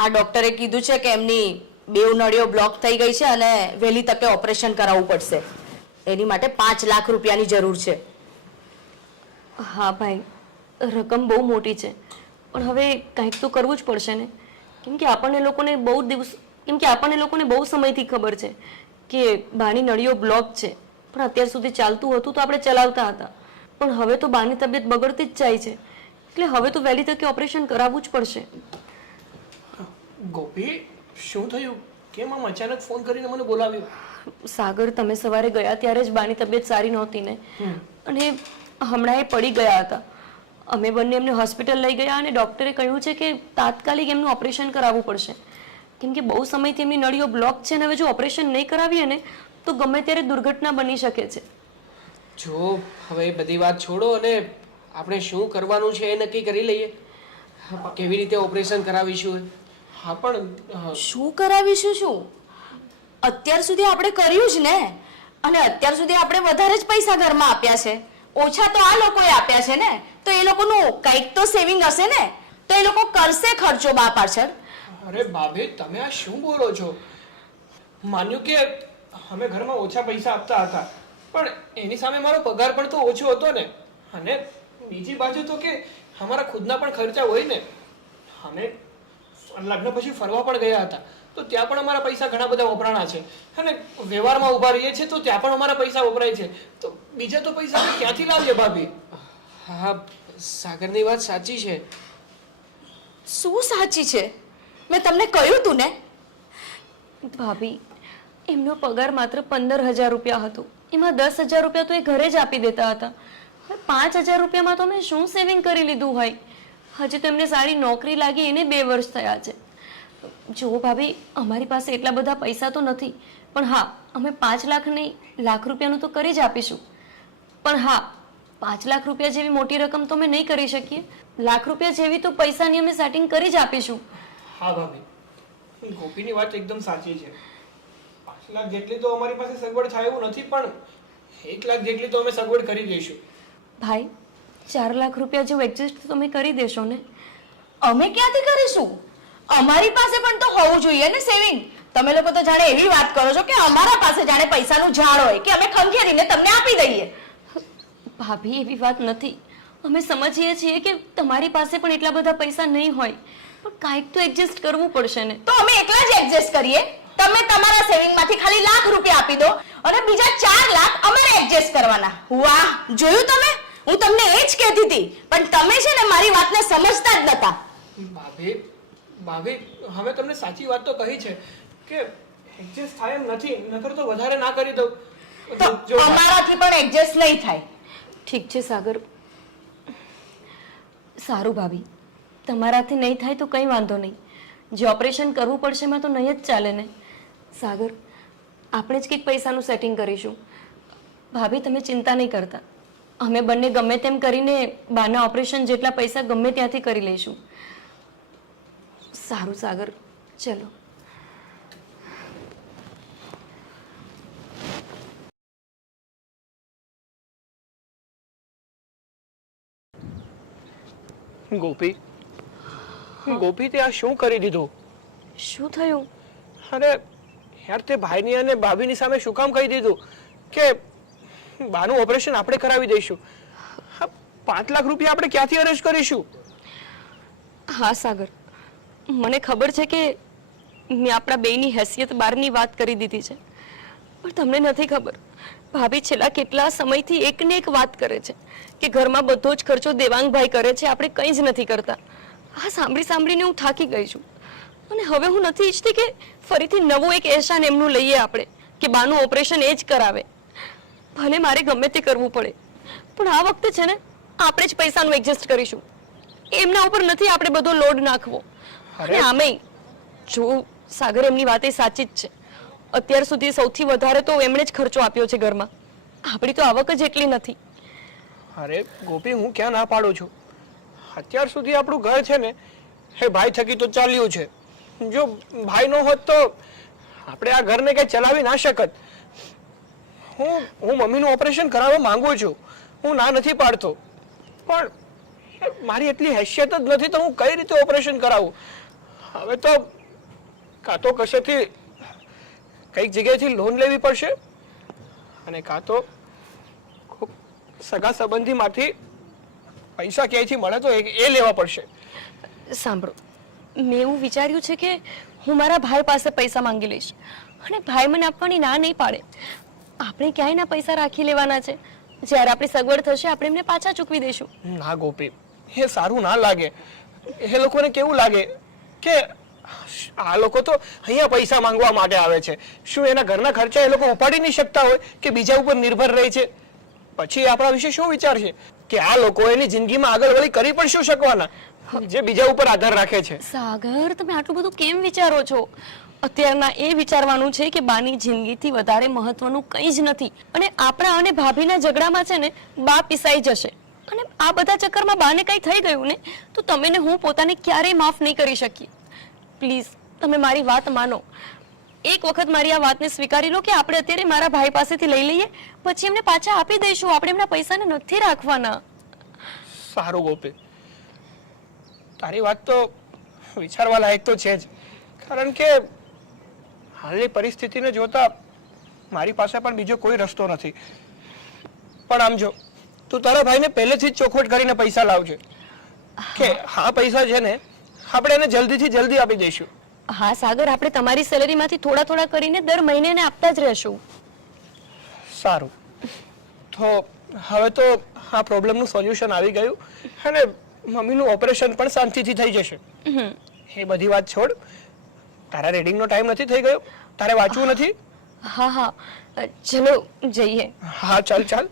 આ ડોક્ટરે કીધું છે કે એમની બેવ નળીઓ બ્લોક થઈ ગઈ છે અને વહેલી તકે ઓપરેશન કરાવવું પડશે. એની માટે 5 લાખ રૂપિયાની જરૂર છે. હા ભાઈ, રકમ બહુ મોટી છે પણ હવે કંઈક તો કરવું જ પડશે ને. કેમ કે આપણને લોકોને બહુ સમયથી ખબર છે કે બાની નળીઓ બ્લોક છે, પણ અત્યાર સુધી ચાલતું હતું તો આપણે ચલાવતા હતા. પણ હવે તો બાની તબિયત બગડતી જ જાય છે, એટલે હવે તો વહેલી તકે ઓપરેશન કરાવવું જ પડશે. ગોપી શું થયું? કેમ આમ અચાનક ફોન કરીને મને બોલાવ્યો? સાગર, તમે સવારે ગયા ત્યારે જ બાની તબિયત સારી નહોતી ને, અને હમણાં એ પડી ગયા હતા. અમે બંને એમને હોસ્પિટલ લઈ ગયા અને ડોક્ટરે કહ્યું છે કે તાત્કાલિક એમનું ઓપરેશન કરાવવું પડશે. કેમ કે બહુ સમયથી એમની નળીઓ બ્લોક છે અને હવે જો ઓપરેશન નહીં કરાવીએ ને તો ગમે ત્યારે દુર્ઘટના બની શકે છે. જો હવે એ બધી વાત છોડો અને આપણે શું કરવાનું છે એ નક્કી કરી લઈએ. કેવી રીતે ઓપરેશન કરાવીશું એ? હા પણ શું કરાવીશું? શું અત્યાર સુધી આપણે કર્યું જ ને, અને અત્યાર સુધી આપણે વધારે જ પૈસા ઘરમાં આપ્યા છે. ઓછા તો આ લોકોએ આપ્યા છે ને, તો એ લોકોનું કંઈક તો સેવિંગ હશે ને, તો એ લોકો કરશે ખર્ચો બા પાછળ. અરે ભાભી તમે આ શું બોલો છો? માન્યું કે અમે ઘરમાં ઓછા પૈસા આપતા હતા પણ એની સામે મારો પગાર પણ તો ઓછો હતો ને, અને બીજી બાજુ તો કે અમારા ખુદના પણ ખર્ચા હોય ને. અમે લગ્ન પછી ફરવા પણ ગયા હતા તો ત્યાં પણ અમારા પૈસા ઘણા બધા વપરાણા છે અને વ્યવહારમાં ઊભા રહીએ છીએ તો ત્યાં પણ અમારા પૈસા વપરાય છે, તો બીજા તો પૈસા અમે ક્યાંથી લાવીએ ભાભી? હા, સાગરની વાત સાચી છે. શું સાચી છે? મેં તમને કહ્યું તું ને. ભાભી, એમનો પગાર માત્ર 15,000 રૂપિયા હતો. એમાં 10,000 રૂપિયા તો એ ઘરે જ આપી દેતા હતા. હવે 5,000 રૂપિયામાં તો મેં શું સેવિંગ કરી લીધું હોય? હજી તો એમને સારી નોકરી લાગી એને 2 વર્ષ થયા છે. જુઓ ભાભી, અમારી પાસે એટલા બધા પૈસા તો નથી, પણ હા, અમે 5 લાખ નહીં, લાખ રૂપિયાનું તો કરી જ આપીશું. પણ હા, 5 લાખ રૂપિયા જેવી મોટી રકમ તો અમે નહીં કરી શકીએ. લાખ રૂપિયા જેવી તો પૈસાની અમે સેટિંગ કરી જ આપીશું. હા ભાભી, ગોપીની વાત એકદમ સાચી છે. 5 લાખ જેટલી તો અમારી પાસે સગવડ થાય એવું નથી, પણ 1 લાખ જેટલી તો અમે સગવડ કરી દઈશું. ભાઈ, 4 લાખ રૂપિયા જેવું એડજસ્ટ તમે કરી દેશો ને? અમે ક્યાંથી કરીશું? અમારી પાસે પણ તો હોવું જોઈએ ને સેવિંગ. તમે લોકો તો જાણે એવી વાત કરો છો કે અમારા પાસે જાણે પૈસાનું ઝાડ હોય કે અમે ખંખેરીને તમને આપી દઈએ. ભાભી, એવી વાત નથી. અમે સમજીએ છીએ કે તમારી પાસે પણ એટલા બધા પૈસા નહીં હોય, પણ કાંઈક તો એડજસ્ટ કરવું પડશે ને. તો અમે એકલા જ એડજસ્ટ કરીએ. તમે તમારા સેવિંગમાંથી ખાલી લાખ રૂપિયા આપી દો અને બીજા 4 લાખ અમારે એડજસ્ટ કરવાના. વાહ, જોયું તમે? હું તમને એ જ કહેતી હતી, પણ તમે છે ને મારી વાતને સમજતા જ નતા. ભાભી, હવે તમને સાચી વાત તો કહી છે કે એડજસ્ટ થાય એમ નથી, નકર તો વધારે ના કરી દઉં. તો અમારાથી પણ એડજસ્ટ નહીં થાય. ઠીક છે સાગર. સારું ભાભી, તમારાથી નહીં થાય તો કંઈ વાંધો નહીં. જે ઓપરેશન કરવું પડશે એમાં તો નહીં જ ચાલે ને. સાગર, આપણે જ કંઈક પૈસાનું સેટિંગ કરીશું. ભાભી, તમે ચિંતા નહીં કરતા. અમે બંને ગમે તેમ કરીને બાના ઓપરેશન જેટલા પૈસા ગમે ત્યાંથી કરી લઈશું. સારું સાગર, ચલો. ગોપી, તે આ શું કરી દીધું? શું થયું? અરે યાર, તે ભાઈની અને ભાભીની સામે શું કામ કહી દીધું કે બાનું ઓપરેશન આપણે કરાવી દઈશું? 5 લાખ રૂપિયા આપણે ક્યાંથી અરેન્જ કરીશું? હા સાગર, મને ખબર છે કે મેં આપણા બેયની હેસિયત બહારની વાત કરી દીધી છે, પણ તમને નથી ખબર, ભાભી છેલ્લા કેટલા સમયથી એકને એક વાત કરે છે કે ઘરમાં બધો જ ખર્ચો દેવાંગભાઈ કરે છે, આપણે કંઈ જ નથી કરતા. આ સાંભળી સાંભળીને હું થાકી ગઈ છું અને હવે હું નથી ઈચ્છતી કે ફરીથી નવું એક એહસાન એમનું લઈએ આપણે કે બાનું ઓપરેશન એ જ કરાવે. ભલે મારે ગમે તે કરવું પડે, પણ આ વખતે છે ને આપણે જ પૈસાનું એડજસ્ટ કરીશું. એમના ઉપર નથી આપણે બધો લોડ નાખવો. અને આમેય જો સાગર, એમની વાત એ સાચી જ છે. અત્યાર સુધી સૌથી વધારે તો એમણે જ ખર્ચો આપ્યો છે ઘરમાં. આપણી તો આવક જ એટલી નથી. અરે ગોપી, હું ક્યાં ના પાડું છું. અત્યાર સુધી આપણું ઘર છે ને એ ભાઈ થકી તો ચાલ્યું છે. જો ભાઈ નો હોત તો આપણે આ ઘરને કઈ ચલાવી ના શકત. હું મમ્મીનું ઓપરેશન કરાવવા માંગુ છું, હું ના નથી પાડતો, પણ મારી એટલી હેસિયત જ નથી તો હું કઈ રીતે ઓપરેશન કરાવું? હવે તો કાં તો કશેથી કઈક જગ્યાએથી લોન લેવી પડશે અને કાં તો સગા સંબંધીમાંથી પૈસા ક્યાંયથી મળે તો એ લેવા પડશે. સાંભળો, મેં એવું વિચાર્યું છે કે હું મારા ભાઈ પાસે પૈસા માંગી લઈશ અને ભાઈ મને આપવાની ના નહીં પાડે. આપણે ક્યાંય ના પૈસા રાખી લેવાના છે. જ્યારે આપણી સગવડ થશે આપણે એમને પાછા ચૂકવી દઈશું. ના ગોપી, એ સારું ના લાગે. એ લોકોને કેવું લાગે કે આ લોકો તો અહીંયા પૈસા માંગવા માટે આવે છે. શું એના ઘરના ખર્ચા એ લોકો ઉપાડી નહીં શકતા હોય કે બીજા ઉપર નિર્ભર રહે છે? પછી આપણા વિશે શું વિચારશે કે આ લોકો એની જિંદગીમાં આગળ વળી કરી પણ શું શકવાના જે બીજા ઉપર આધાર રાખે છે? સાગર, તમે આટલું બધું કેમ વિચારો છો? અત્યારના એ વિચારવાનું છે કે બાની જિંદગીથી વધારે મહત્વનું કંઈ જ નથી અને આપણા અને ભાભીના ઝઘડામાં છે ને બા પીસાઈ જશે અને આ બધા ચક્કરમાં બાને કંઈ થઈ ગયું ને તો તમે ને હું પોતાને ક્યારેય માફ નહીં કરી શકીએ. પ્લીઝ તમે મારી વાત માનો. એક વખત મારી આ વાતને સ્વીકારી લો કે આપણે અત્યારે મારા ભાઈ પાસેથી લઈ લઈએ, પછી એમને પાછા આપી દઈશું. આપણે એમના પૈસાને નથી રાખવાના. સારું ગોપી, તારી વાત તો વિચારવા લાયક તો છે જ, કારણ કે હાલની પરિસ્થિતિને જોતા મારી પાસે પણ બીજો કોઈ રસ્તો નથી. પણ આમ જો, તું તારા ભાઈને પહેલેથી જ ચોખવટ કરીને પૈસા લાવજે કે હા પૈસા છે ને આપણે એને જલ્દીથી જલ્દી આપી દઈશું. હા સાગર, આપણે તમારી સેલેરીમાંથી થોડા થોડા કરીને દર મહિને એને આપતા જ રહેશું. સારું, તો હવે તો આ પ્રોબ્લેમનું સોલ્યુશન આવી ગયું અને મમ્મીનું ઓપરેશન પણ શાંતિથી થઈ જશે. એ બધી વાત છોડ, તારા રીડિંગનો ટાઈમ નથી થઈ ગયો? તારે વાંચવું નથી? હા હા, ચલો જઈએ. હા ચાલ ચાલ.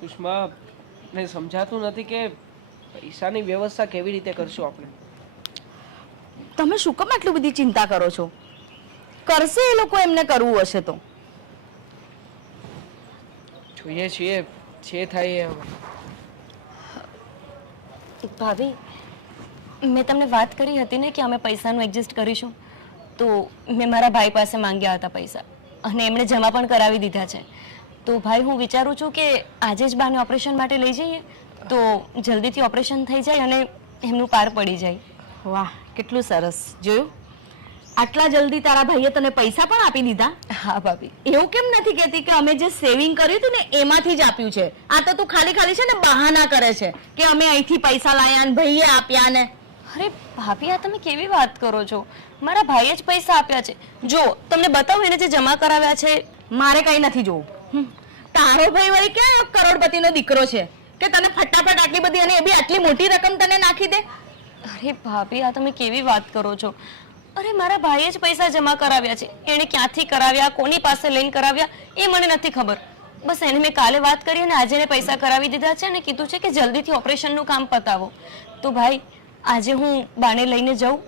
સુષ્મા, ને સમજાતું નથી કે પૈસાની વ્યવસ્થા કેવી રીતે કરશું આપણે. તમે શું કામ આટલી બધી ચિંતા કરો છો? કરશે એ લોકો, એમને કરવું હશે તો. જોઈએ છીએ જે થાય એ હવે. ભાભી, મેં તમને વાત કરી હતી ને કે અમે પૈસાનું એડજસ્ટ કરીશું, તો મેં મારા ભાઈ પાસે માંગ્યા હતા પૈસા અને એમણે જમા પણ કરાવી દીધા છે. તો ભાઈ, હું વિચારું છું કે આજે જ બાને ઓપરેશન માટે લઈ જઈએ તો જલ્દીથી ઓપરેશન થઈ જાય અને એમનું પાર પડી જાય. વાહ, કેટલું સરસ. જોયું, આટલા જલ્દી તારા ભાઈએ તને પૈસા પણ આપી દીધા? હા ભાભી. એવું કેમ નથી કહેતી કે અમે જે સેવિંગ કર્યું હતું ને એમાંથી જ આપ્યું છે? આ તો તું ખાલી ખાલી છે ને બહાના કરે છે કે અમે અહીંથી પૈસા લાયા ને ભાઈએ આપ્યા ને. અરે ભાભી, આ તમે કેવી વાત કરો છો? મારા ભાઈએ જ પૈસા આપ્યા છે. જો તમને બતાવું એને જે જમા કરાવ્યા છે. મારે કઈ નથી જોવું. તારો ભાઈ વળી ક્યાં કરોડપતિનો દીકરો છે કે તને ફટાફટ આટલી બધી અને એ બી આટલી મોટી રકમ તને નાખી દે? અરે ભાભી, આ તમે કેવી વાત કરો છો? અરે મારા ભાઈએ જ પૈસા જમા કરાવ્યા છે. એણે ક્યાંથી કરાવ્યા, કોની પાસે લઈને કરાવ્યા એ મને નથી ખબર. બસ એને મેં કાલે વાત કરી અને આજે એને પૈસા કરાવી દીધા છે અને કીધું છે કે જલ્દીથી ઓપરેશનનું કામ પતાવો. તો ભાઈ, આજે હું બાને લઈને જાઉં?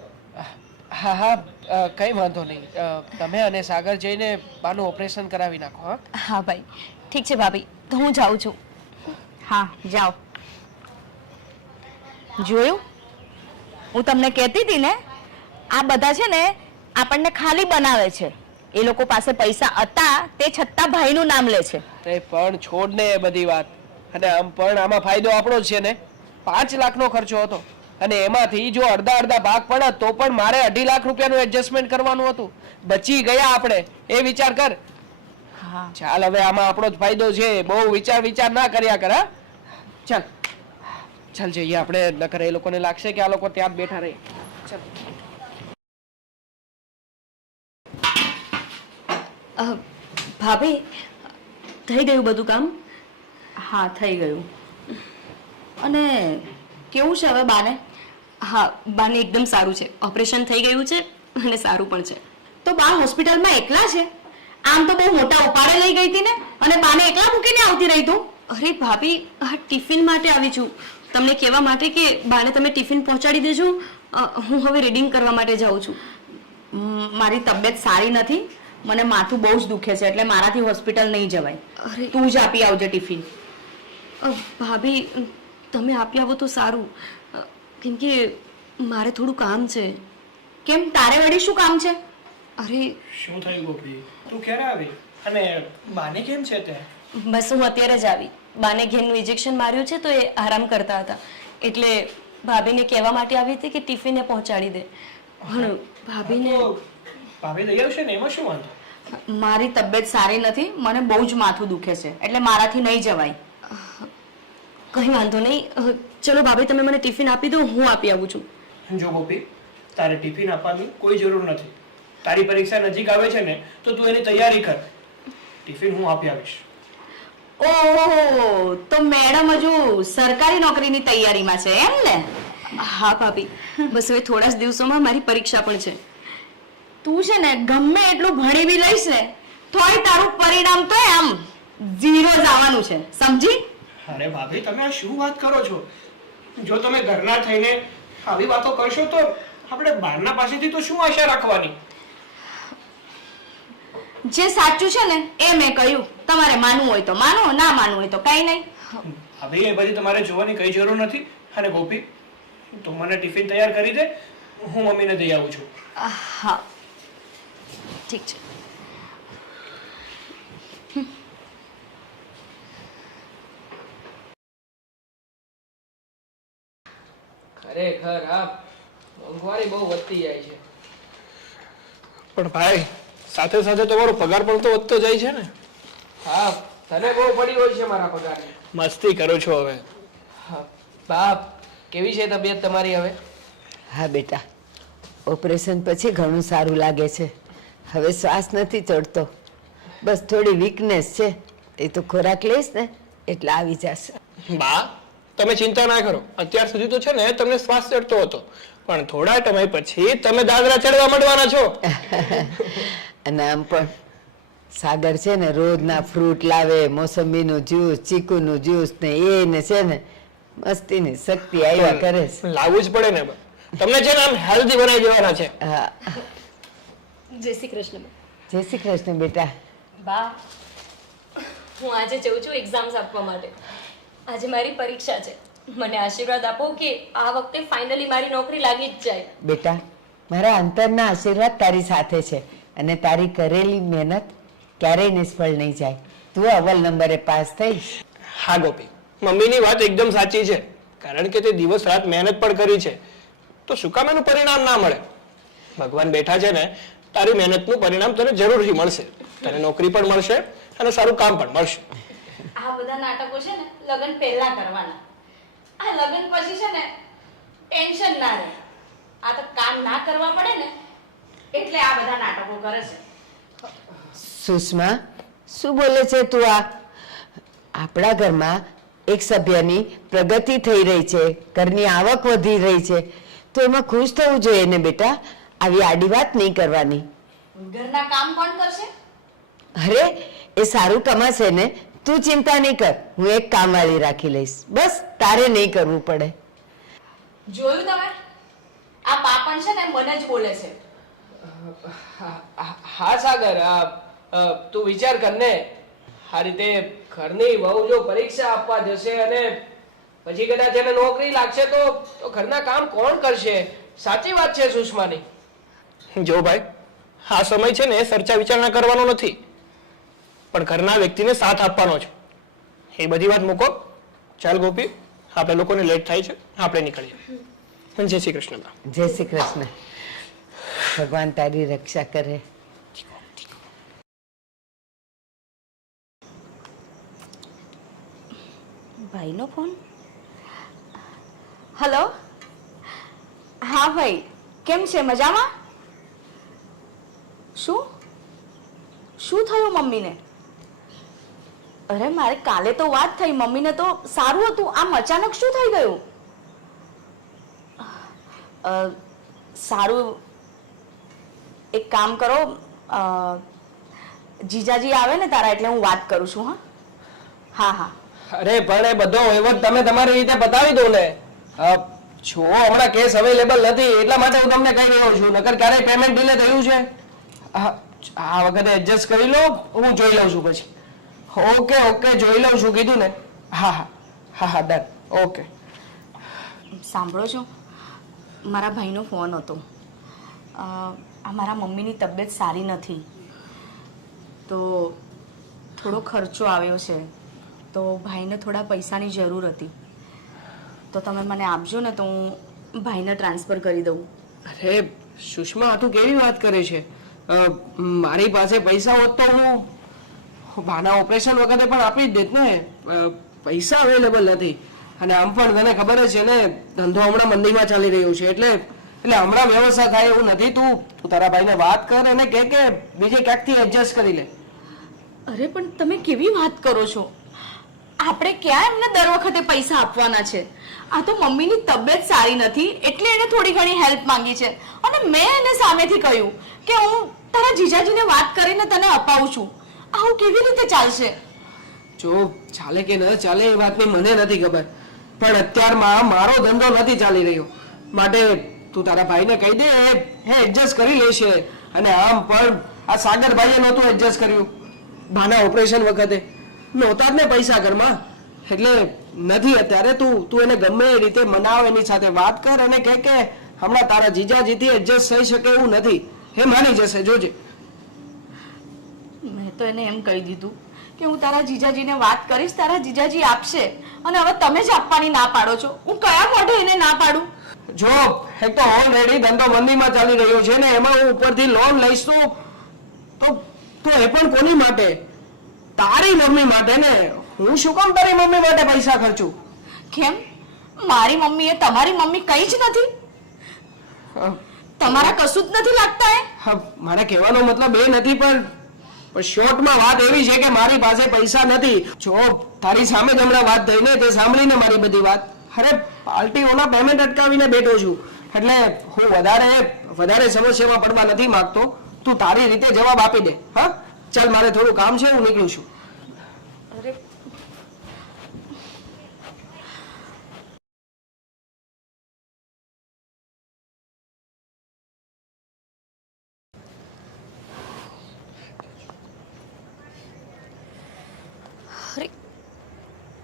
હા હા, કઈ વાંધો નહીં. તમે અને સાગર જઈને બાનું ઓપરેશન કરાવી નાખો. હા હા ભાઈ, ઠીક છે ભાભી, તો હું જાઉં છું. હા, જાઓ. જોયું, હું તમને કહેતી હતી ને, આ બધા છે ને આપણને ખાલી બનાવે છે. એ લોકો પાસે પૈસા હતા તે છતાં ભાઈનું નામ લે છે. તે પણ છોડ ને એ બધી વાત. અને આમ પણ આમાં ફાયદો આપણો જ છે ને. 5 લાખનો ખર્ચો હતો અને એમાંથી જો અડધા ભાગ પડે તો પણ મારે 2.5 લાખ રૂપિયાનું એડજસ્ટમેન્ટ કરવાનું હતું. બચી ગયા આપણે, એ વિચાર કર. હા, ચાલ, હવે આમાં આપણો જ ફાયદો છે. બહુ વિચાર ના કર્યા કર. હા ચાલ ચાલ જઈએ આપણે, નકર એ લોકોને લાગશે કે આ લોકો ત્યાં જ બેઠા રહે. ચાલ. ભાભી, થઈ ગયું બધું કામ? હા, થઈ ગયું. અને કેવું છે હવે બાને? હા, બાને એકદમ સારું છે. ઓપરેશન થઈ ગયું છે અને સારું પણ છે. તો બા હોસ્પિટલમાં એકલા છે? આમ તો બહુ મોટા ઉપાડે લઈ ગઈ હતી ને, અને બાને એકલા મૂકીને આવતી રહી તું? અરે ભાભી, આ ટિફિન માટે આવી છું, તમને કહેવા માટે કે બાને તમે ટિફિન પહોંચાડી દેજો. હું હવે રીડિંગ કરવા માટે જાઉં છું. મારી તબિયત સારી નથી, મને માથું બહુ જ દુખે છે, એટલે મારાથી હોસ્પિટલ નહીં જવાય. અરે તું જ આપી આવજે ટિફિન. ભાભી, તમે આપી આવો તો સારું, કેમ કે મારે થોડું કામ છે. કેમ, તારે વળી શું કામ છે? અરે શું થયું ગોપી? તું ક્યારે આવી અને બાને કેમ છે તે? બસ હું અત્યારે જ આવી. બાને ઘેરનું ઇન્જેક્શન માર્યું છે તો એ આરામ કરતા હતા, એટલે ભાભીને કહેવા માટે આવી હતી કે ટિફિને પહોંચાડી દે. પણ ભાભીને ભાભી લઈ આવશે ને, એમાં શું વાંધો? મારી તબિયત સારી નથી, મને બહુ જ માથું દુખે છે, એટલે મારાથી નહીં જવાય. કંઈ વાંધો નહીં. ચલો ભાભી, તમે મને ટિફિન આપી દો, હું આપી આવું છું. જો ગોપી, તારે ટિફિન આપવાની કોઈ જરૂર નથી. તારી પરીક્ષા નજીક આવે છે ને, તો તું એની તૈયારી કર. ટિફિન હું આપી આવીશ. ઓહો, તો મેડમ હજુ સરકારી નોકરીની તૈયારીમાં છે એમ ને? હા ભાભી, બસ હવે થોડા જ દિવસોમાં મારી પરીક્ષા પણ છે. તું છે ને ગમે એટલું ભણી બી લઈશ ને તોય તારું પરિણામ તો આમ 0 જ આવવાનું છે, સમજી? અરે ભાભી, તમે આ શું વાત કરો છો? જો તમે ઘરના થઈને આવી વાતો કરશો તો આપણે બહારના પાસેથી તો શું આશા રાખવાની? જે સાચું છે ને એ મેં કહ્યું. તમારે માનવું હોય તો માનો, ના માનવું હોય તો કઈ નહીં. ભાભી, એ બધી તમારે જોવાની કઈ જરૂર નથી. અને ગોપી, તું મને ટિફિન તૈયાર કરી દે, હું મમ્મીને દઈ આવું છું. હા, ઠીક છે. ખરેખર આ મોંઘવારી બહુ વધતી જાય છે. પણ ભાઈ, સાથે સાથે તમારો પગાર પણ તો વધતો જાય છે ને. હા, તને બહુ પડી હોય છે મારા પગારની. મસ્તી કરો છો હવે. હા, બાપ, કેવી છે તબિયત તમારી હવે? હા બેટા, ઓપરેશન પછી ઘણું સારું લાગે છે. હવે શ્વાસ નથી ચડતો, બસ થોડી વીકનેસ છે. એ તો ખોરાક લઈશ ને એટલે આવી જશે. બા તમે ચિંતા ના કરો, અત્યાર સુધી તો છે ને તમને શ્વાસ ચડતો હતો, પણ થોડા સમય પછી તમે દાદરા ચડવા માંડવાના છો. અને આમ પણ સાગર છે ને રોજના ફ્રૂટ લાવે, મોસંબીનું જ્યુસ, ચીકુનું જ્યુસ ને એને છે ને મસ્તીની શક્તિ આવ્યા કરે છે. લાવવું જ પડે ને બા. તમને છે ને આમ હેલ્ધી બનાવી દેવાના છે. હા, જય શ્રી કૃષ્ણ. જય શ્રી કૃષ્ણ બેટા. બા હું આજે જઉં છું એક્ઝામ્સ આપવા માટે. આજે મારી પરીક્ષા છે. મને આશીર્વાદ આપો કે આ વખતે ફાઇનલી મારી નોકરી લાગી જ જાય. બેટા, મારા અંતરના આશીર્વાદ તારી સાથે છે અને તારી કરેલી મહેનત ક્યારેય નિષ્ફળ નહીં જાય. તું અવ્વલ નંબરે પાસ થઈશ. હા ગોપી, મમ્મીની વાત એકદમ સાચી છે, કારણ કે તે દિવસ રાત મહેનત પણ કરી છે, તો શું કામ એનું પરિણામ ના મળે? ભગવાન બેઠા છે ને, તારી મહેનતનું પરિણામ તને જરૂરથી મળશે. તને નોકરી પણ મળશે અને સારું કામ પણ મળશે. આ બધા નાટકો છે ને લગ્ન પહેલા કરવાના. આ લગ્ન પછી છે ને ટેન્શન ના રહે. આ તો કામ ના કરવા પડે ને એટલે આ બધા નાટકો કરે છે. સુષ્મા, શું બોલે છે તું? આપણા ઘરમાં એક સભ્યની પ્રગતિ થઈ રહી છે, ઘરની આવક વધી રહી છે, તો એમાં ખુશ થવું જોઈએ ને બેટા. આવી આડી વાત નહીં કરવાની. ઘરના કામ કોણ કરશે? અરે એ સારું કમાશે ને, તું ચિંતા નહીં કર. હું એક કામવાળી રાખી લઈશ, બસ તારે નહીં કરવું પડે. જોયું તમે? આ પાપણ છે ને મને જ બોલે છે. હા સાગર, તું વિચાર કર ને, આ રીતે ઘરની વહુ જો પરીક્ષા આપવા જશે અને પછી કદાચ એને નોકરી લાગશે તો ઘરના કામ કોણ કરશે? સાચી વાત છે સુષ્માની. જો ભાઈ, આ સમય છે ને ચર્ચા વિચારણા કરવાનો નથી, પણ ઘરના વ્યક્તિને સાથ આપવાનો છે. એ બધી વાત મૂકો. ચાલ ગોપી, આપણે લોકોને લેટ થાય છે, આપણે નીકળીએ. જય શ્રી કૃષ્ણ. જય શ્રી કૃષ્ણ. ભગવાન તારી રક્ષા કરે. ભાઈનો ફોન. હેલો. હા ભાઈ, કેમ છે? મજામાં? શું શું થયું મમ્મીને? અરે મારે કાલે તો વાત થઈ, મમ્મીને તો સારું હતું. આમ અચાનક શું થઈ ગયું? સારું, એક કામ કરો, જીજાજી આવે ને તારા એટલે હું વાત કરું છું. હા હા. અરે પણ એ બધો વહીવટ તમે તમારી રીતે બતાવી દો ને. જો હમણાં કેસ અવેલેબલ નથી એટલા માટે હું તમને કહી રહ્યો છું, નકર ક્યારેય પેમેન્ટ ડિલે થયું છે? આ વખતે એડજસ્ટ કરી લો, હું જોઈ લઉં છું પછી. ઓકે ઓકે, જોઈ લઉં છું કીધું ને. હા હા હા હા, ડન. ઓકે. સાંભળો છો, મારા ભાઈનો ફોન હતો. મારા મમ્મીની તબિયત સારી નથી, તો થોડો ખર્ચો આવ્યો છે, તો ભાઈને થોડા પૈસાની જરૂર હતી, તો તમે મને આપજો ને તો હું ભાઈને ટ્રાન્સફર કરી દઉં. અરે સુષ્મા, તું કેવી વાત કરે છે? મારી પાસે પૈસા હોત તો હું ભાના ઓપરેશન વખતે પણ આપી જ દેત ને. પૈસા અવેલેબલ નથી, અને આમ પણ તને ખબર જ છે ને, ધંધો હમણાં મંદીમાં ચાલી રહ્યો છે, એટલે હમણાં વ્યવસ્થા થાય એવું નથી. તું તારા ભાઈને વાત કર અને કે બીજે ક્યાંકથી એડજસ્ટ કરી લે. અરે પણ તમે કેવી વાત કરો છો? આપણે ક્યાં એમને દર વખતે પૈસા આપવાના છે? આ તો મમ્મીની તબિયત સારી નથી એટલે એને થોડી ઘણી હેલ્પ માંગી છે, અને મેં એને સામેથી કહ્યું કે હું તારા જીજાજીને વાત કરીને તને અપાવું છું. આવું કેવી રીતે ચાલશે? જો ચાલે કે ન ચાલે એ વાતની મને નથી ખબર, પણ અત્યારમાં મારો ધંધો નથી ચાલી રહ્યો, માટે તું તારા ભાઈને કહી દે, એ એડજસ્ટ કરી લેશે. અને આમ પણ આ સાગરભાઈએ નહોતું એડજસ્ટ કર્યું ભાના ઓપરેશન વખતે, નહોતા જ ને પૈસા ઘરમાં, એટલે નથી અત્યારે. તું એને ગમે એ રીતે મનાવ, એની સાથે વાત કર અને કે હમણાં તારા જીજાજીથી એડજસ્ટ થઈ શકે એવું નથી, એ માની જશે, જોજે. મેં તો એને એમ કહી દીધું કે હું તારા જીજાજીને વાત કરીશ, તારા જીજાજી આપશે, અને હવે તમે જ આપવાની ના પાડો છો. હું કયા મોઢે એને ના પાડું? જો એક તો ઓલરેડી ધંધો મંદીમાં ચાલી રહ્યો છે ને, એમાં હું ઉપરથી લોન લઈશ તો એ પણ કોની માટે? તારી મમ્મી માટે ને. હું શું કામ તારી મમ્મી માટે પૈસા ખર્ચું? કેમ? મારી મમ્મી એ તમારી મમ્મી કઈ જ નથી? તમારા કશું જ નથી લાગતા એ? હા, મારા કહેવાનો મતલબ એ નથી, પણ શોર્ટમાં વાત એવી છે કે મારી પાસે પૈસા નથી. જો તારી સામે જ હમણાં વાત થઈને તે સાંભળીને મારી બધી વાત, અરે પાર્ટીઓના પેમેન્ટ અટકાવીને બેઠો છું, એટલે હું વધારે સમસ્યામાં પડવા નથી માંગતો. તું તારી રીતે જવાબ આપી દે. હા, ચાલ, મારે થોડું કામ છે, હું નીકળું છું. અરે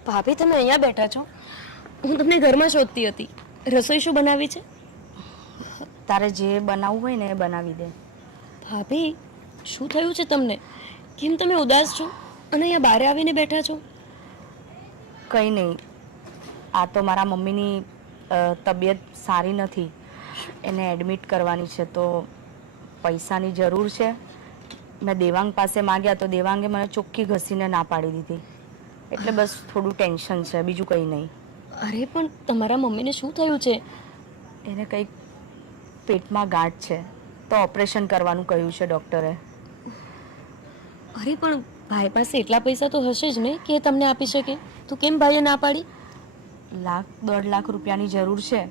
ભાભી, તમે અહીંયા બેઠા છો? હું તમને ઘરમાં શોધતી હતી. રસોઈ શું બનાવી છે? તારે જે બનાવવું હોય ને એ બનાવી દે. ભાભી, શું થયું છે તમને? કેમ તમે ઉદાસ છો અને અહીંયા બહાર આવીને બેઠા છો? કંઈ નહીં, આ તો મારા મમ્મીની તબિયત સારી નથી, એને એડમિટ કરવાની છે, તો પૈસાની જરૂર છે. મેં દેવાંગ પાસે માંગ્યા તો દેવાંગે મને ચોખ્ખી ઘસીને ના પાડી દીધી, એટલે બસ થોડું ટેન્શન છે, બીજું કંઈ નહીં. અરે પણ તમારા મમ્મીને શું થયું છે? એને કંઈક પેટમાં ગાંઠ છે, તો ઓપરેશન કરવાનું કહ્યું છે ડૉક્ટરે. અરે પણ ભાઈ પાસે એટલા પૈસા તો હશે જ ને કે એ તમને આપી શકે? તો કેમ ભાઈએ ના પાડી? 1.5 લાખ રૂપિયાની જરૂર છે,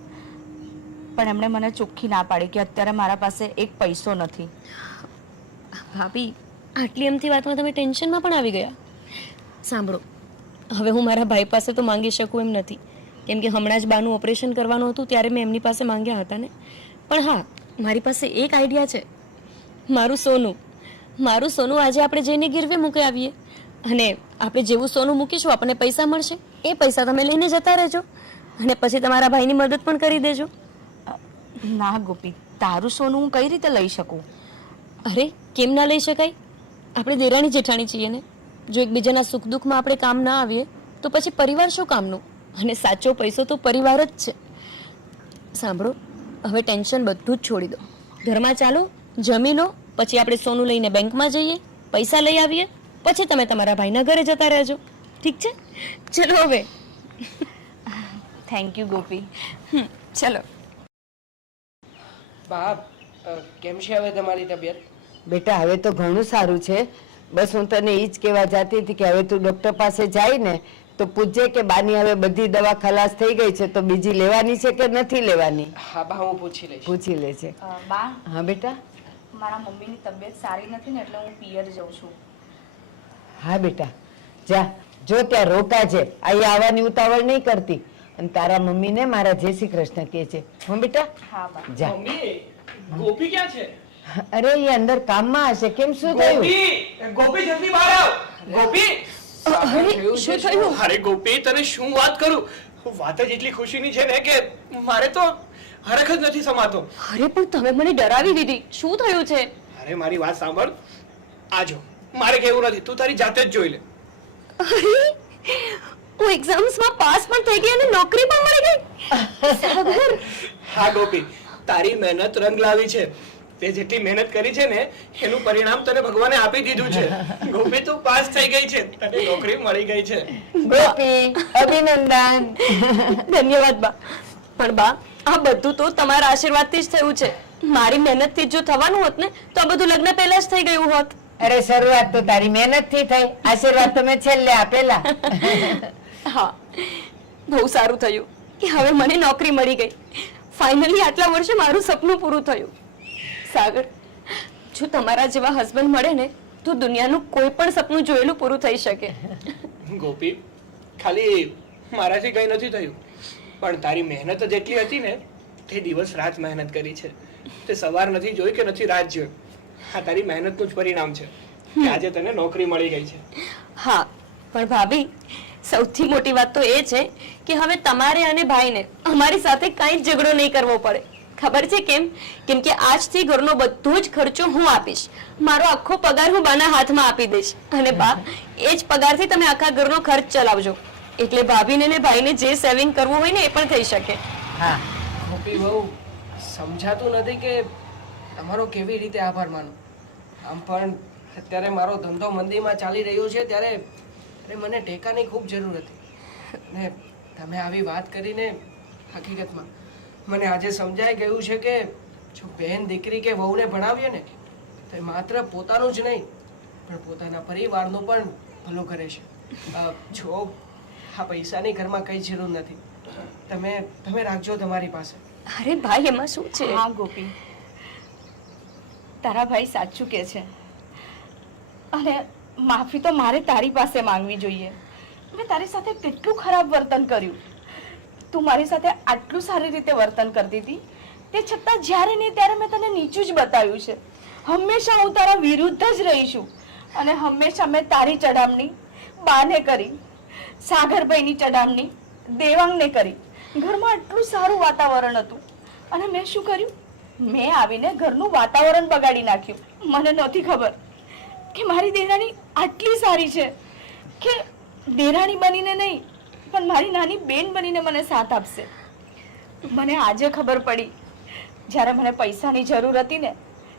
પણ એમણે મને ચોખ્ખી ના પાડી કે અત્યારે મારા પાસે એક પૈસો નથી. ભાભી, આટલી એમથી વાતમાં તમે ટેન્શનમાં પણ આવી ગયા. સાંભળો, હવે હું મારા ભાઈ પાસે તો માંગી શકું એમ નથી, કેમ કે હમણાં જ બાનું ઓપરેશન કરવાનું હતું ત્યારે મેં એમની પાસે માંગ્યા હતા ને. પણ હા, મારી પાસે એક આઈડિયા છે. મારું સોનું આજે આપણે જઈને ગીરવે મૂકી આવીએ, અને આપણે જેવું સોનું મૂકીશું આપણને પૈસા મળશે. એ પૈસા તમે લઈને જતા રહેજો, અને પછી તમારા ભાઈની મદદ પણ કરી દેજો. ના ગોપી, તારું સોનું હું કઈ રીતે લઈ શકું? અરે કેમ ના લઈ શકાય? આપણે દેરાણી જેઠાણી છીએ ને. જો એકબીજાના સુખ દુઃખમાં આપણે કામ ના આવીએ તો પછી પરિવાર શું કામનું? અને સાચો પૈસો તો પરિવાર જ છે. સાંભળો, હવે ટેન્શન બધું જ છોડી દો. ઘરમાં ચાલો, જમી લો, પછી આપણે સોનું લઈને બેંકમાં જઈએ, પૈસા લઈ આવીએ, પછી તમે તમારા ભાઈના ઘરે જતા રહેજો. ઠીક છે? ચલો હવે. થેન્ક યુ ગોપી. ચલો. બાપ, કેમ છે હવે તમારી તબિયત? બેટા હવે તો ઘણું સારું છે. બસ હું તને એ જ કહેવા જતી હતી કે હવે તું ડૉક્ટર પાસે જાય ને તો પૂછજે કે બાની હવે બધી દવા ખલાસ થઈ ગઈ છે તો બીજી લેવાની છે કે નથી લેવાની. હા બા, હું પૂછી લઈશ. પૂછી લેજે. બા, હા બેટા. મારા મમ્મીની તબિયત સારી નથી ને એટલે હું પિયર જઉં છું. હા બેટા, જા, જો ત્યાં રોકાજે, અહીંયા આવવાની ઉતાવળ નહીં કરતી, અને તારા મમ્મીને મારા જય શ્રી કૃષ્ણ કહે છે. હો બેટા? હા બા. જા. મમ્મી, ગોપી ક્યાં છે? અરે એ અંદર કામમાં હશે. કેમ, શું થયું? ગોપી જલ્દી બહાર આવ. ગોપી! શું થયું? અરે ગોપી, તને શું વાત કરું? વાત જ એટલી ખુશીની છે ને કે મારે તો હરખ જ નથી સમાતો. અરે પણ તમે મને ડરાવી દીધી. શું થયું છે? અરે મારી વાત સાંભળ. આજો, મારે કહેવું નથી, તું તારી જાતે જ જોઈ લે. અરે હું એક્ઝામ્સમાં પાસ પણ થઈ ગઈ અને નોકરી પણ મળી ગઈ. સાગર! હા ગોપી, તારી મહેનત રંગ લાવી છે. તે જેટલી મહેનત કરી છે ને એનું પરિણામ તને ભગવાને આપી દીધું છે. ગોપી, તું પાસ થઈ ગઈ છે, તને નોકરી મળી ગઈ છે. ગોપી, અભિનંદન. ધન્યવાદ બા. પણ બા, આ બધું તો તમારા આશીર્વાદથી જ થયું છે. મારી મહેનતથી જો થવાનું હોત ને તો આ બધું લગ્ન પહેલા જ થઈ ગયું હોત. અરે શરૂઆત તો તારી મહેનત થી થઈ, આશીર્વાદ તો મેં છેલ્લે આપેલા. હા, બહુ સારું થયું કે હવે મને નોકરી મળી ગઈ. ફાઇનલી આટલા વર્ષે મારું સપનું પૂરું થયું. સાગર, જો તમારા જેવા હસબન્ડ મળે ને તો દુનિયાનું કોઈ પણ સપનું જોયેલું પૂરું થઈ શકે. ગોપી, ખાલી મારાથી કઈ નથી થયું, પણ તારી મહેનત જ એટલી હતી ને, તે દિવસ રાત મહેનત કરી છે. તે સવાર નથી જોઈ કે નથી રાત જોઈ. હા, તારી મહેનતનું જ પરિણામ છે કે આજે તને નોકરી મળી ગઈ છે. હા, પણ ભાભી, સૌથી મોટી વાત તો એ છે કે હવે તમારે અને ભાઈને અમારી સાથે કાંઈ જ ઝઘડો નહીં કરવો પડે. ખબર છે કેમ? કેમ કે આજથી ઘરનો બધો જ ખર્ચો હું આપીશ. મારો આખો પગાર હું બાના હાથમાં આપી દઈશ, અને બા એ જ પગારથી તમે આખા ઘરનો ખર્ચ ચલાવજો. એટલે ભાભીને ને ભાઈને જે સેવિંગ કરવું હોય ને એ પણ થઈ શકે. હા ગોપી બહુ સમજાતું નથી કે તમારો કેવી રીતે આભાર માનો. આમ પણ અત્યારે મારો ધંધો મંદીમાં ચાલી રહ્યો છે ત્યારે મને ટેકાની ખૂબ જરૂર હતી, ને તમે આવી વાત કરીને હકીકતમાં મને આજે સમજાઈ ગયું છે કે જો બહેન દીકરી કે વહુને ભણાવીએ ને તો એ માત્ર પોતાનું જ નહીં પણ પોતાના પરિવારનું પણ ભલું કરે છે. જો આ પૈસાની ઘરમાં કઈ જરૂર નથી. તમે રાખજો તમારી પાસે. અરે ભાઈ એમાં શું છે? હા ગોપી, તારા ભાઈ સાચું કે છે અને માફી તો મારે તારી પાસે માંગવી જોઈએ. મેં તારી સાથે કેટલું ખરાબ વર્તન કર્યું. તું મારી સાથે આટલું સારી રીતે વર્તન કરતી હતી, તે છતાં જ્યારે નહીં ત્યારે મેં તને નીચું જ બતાવ્યું છે. હંમેશા હું તારા વિરુદ્ધ જ રહી છું અને હંમેશા મેં તારી ચડામણી બાને કરી, સાગરભાઈની ચડામણી દેવાંગને કરી. ઘરમાં આટલું સારું વાતાવરણ હતું અને મેં શું કર્યું? મેં આવીને ઘરનું વાતાવરણ બગાડી નાખ્યું. મને નહોતી ખબર કે મારી દેરાણી આટલી સારી છે કે દેરાણી બનીને નહીં પણ મારી નાની બેન બનીને મને સાથ આપશે. મને આજે ખબર પડી જ્યારે મને પૈસાની જરૂર હતી ને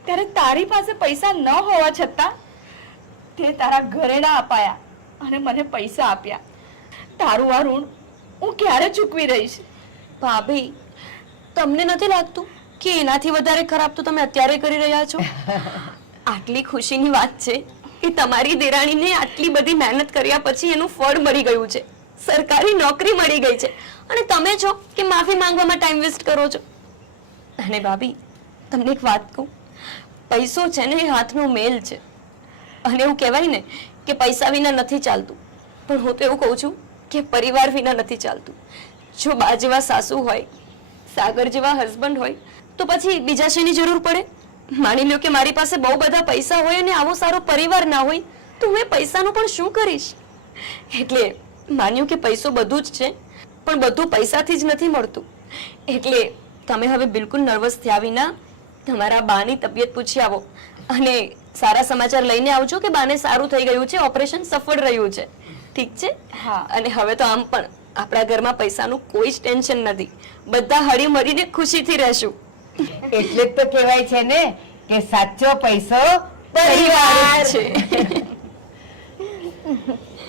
ત્યારે તારી પાસે પૈસા ન હોવા છતાં તે તારા ઘરેણા અપાયા અને મને પૈસા આપ્યા. તારું આ ઋણ હું ક્યારે ચૂકવી રહીશ? ભાભી, તમને નથી લાગતું કે એનાથી વધારે ખરાબ તો તમે અત્યારે કરી રહ્યા છો? આટલી ખુશીની વાત છે કે તમારી દેરાણીને આટલી બધી મહેનત કર્યા પછી એનું ફળ મળી ગયું છે, સરકારી નોકરી મળી ગઈ છે અને તમે છો કે માફી માંગવામાં ટાઈમ વેસ્ટ કરો છો. અને ભાભી, તમને એક વાત કહું, પૈસો છે ને એ હાથનો મેલ છે અને એવું કહેવાય ને કે પૈસા વિના નથી ચાલતું, પણ હું તો એવું કહું છું કે પરિવાર વિના નથી ચાલતું. જો બા જેવા સાસુ હોય, સાગર જેવા હસબન્ડ હોય તો પછી બીજા શેની જરૂર પડે? માની લો કે મારી પાસે બહુ બધા પૈસા હોય અને આવો સારો પરિવાર ના હોય તો હું એ પૈસાનું પણ શું કરીશ? એટલે માન્યું કે પૈસો બધું જ છે પણ બધું પૈસાથી જ નથી મળતું. એટલે તમે હવે બિલકુલ નર્વસ થયા વિના તમારા બાની તબિયત પૂછી આવો અને સારા સમાચાર લઈને આવજો કે બાને સારું થઈ ગયું છે, ઓપરેશન સફળ રહ્યું છે. ઠીક છે? હા. અને હવે તો આમ પણ આપણા ઘરમાં પૈસાનું કોઈ જ ટેન્શન નથી, બધા હળી મળીને ખુશીથી રહેશું. એટલે જ તો કહેવાય છે ને કે સાચો પૈસો પરિવાર છે.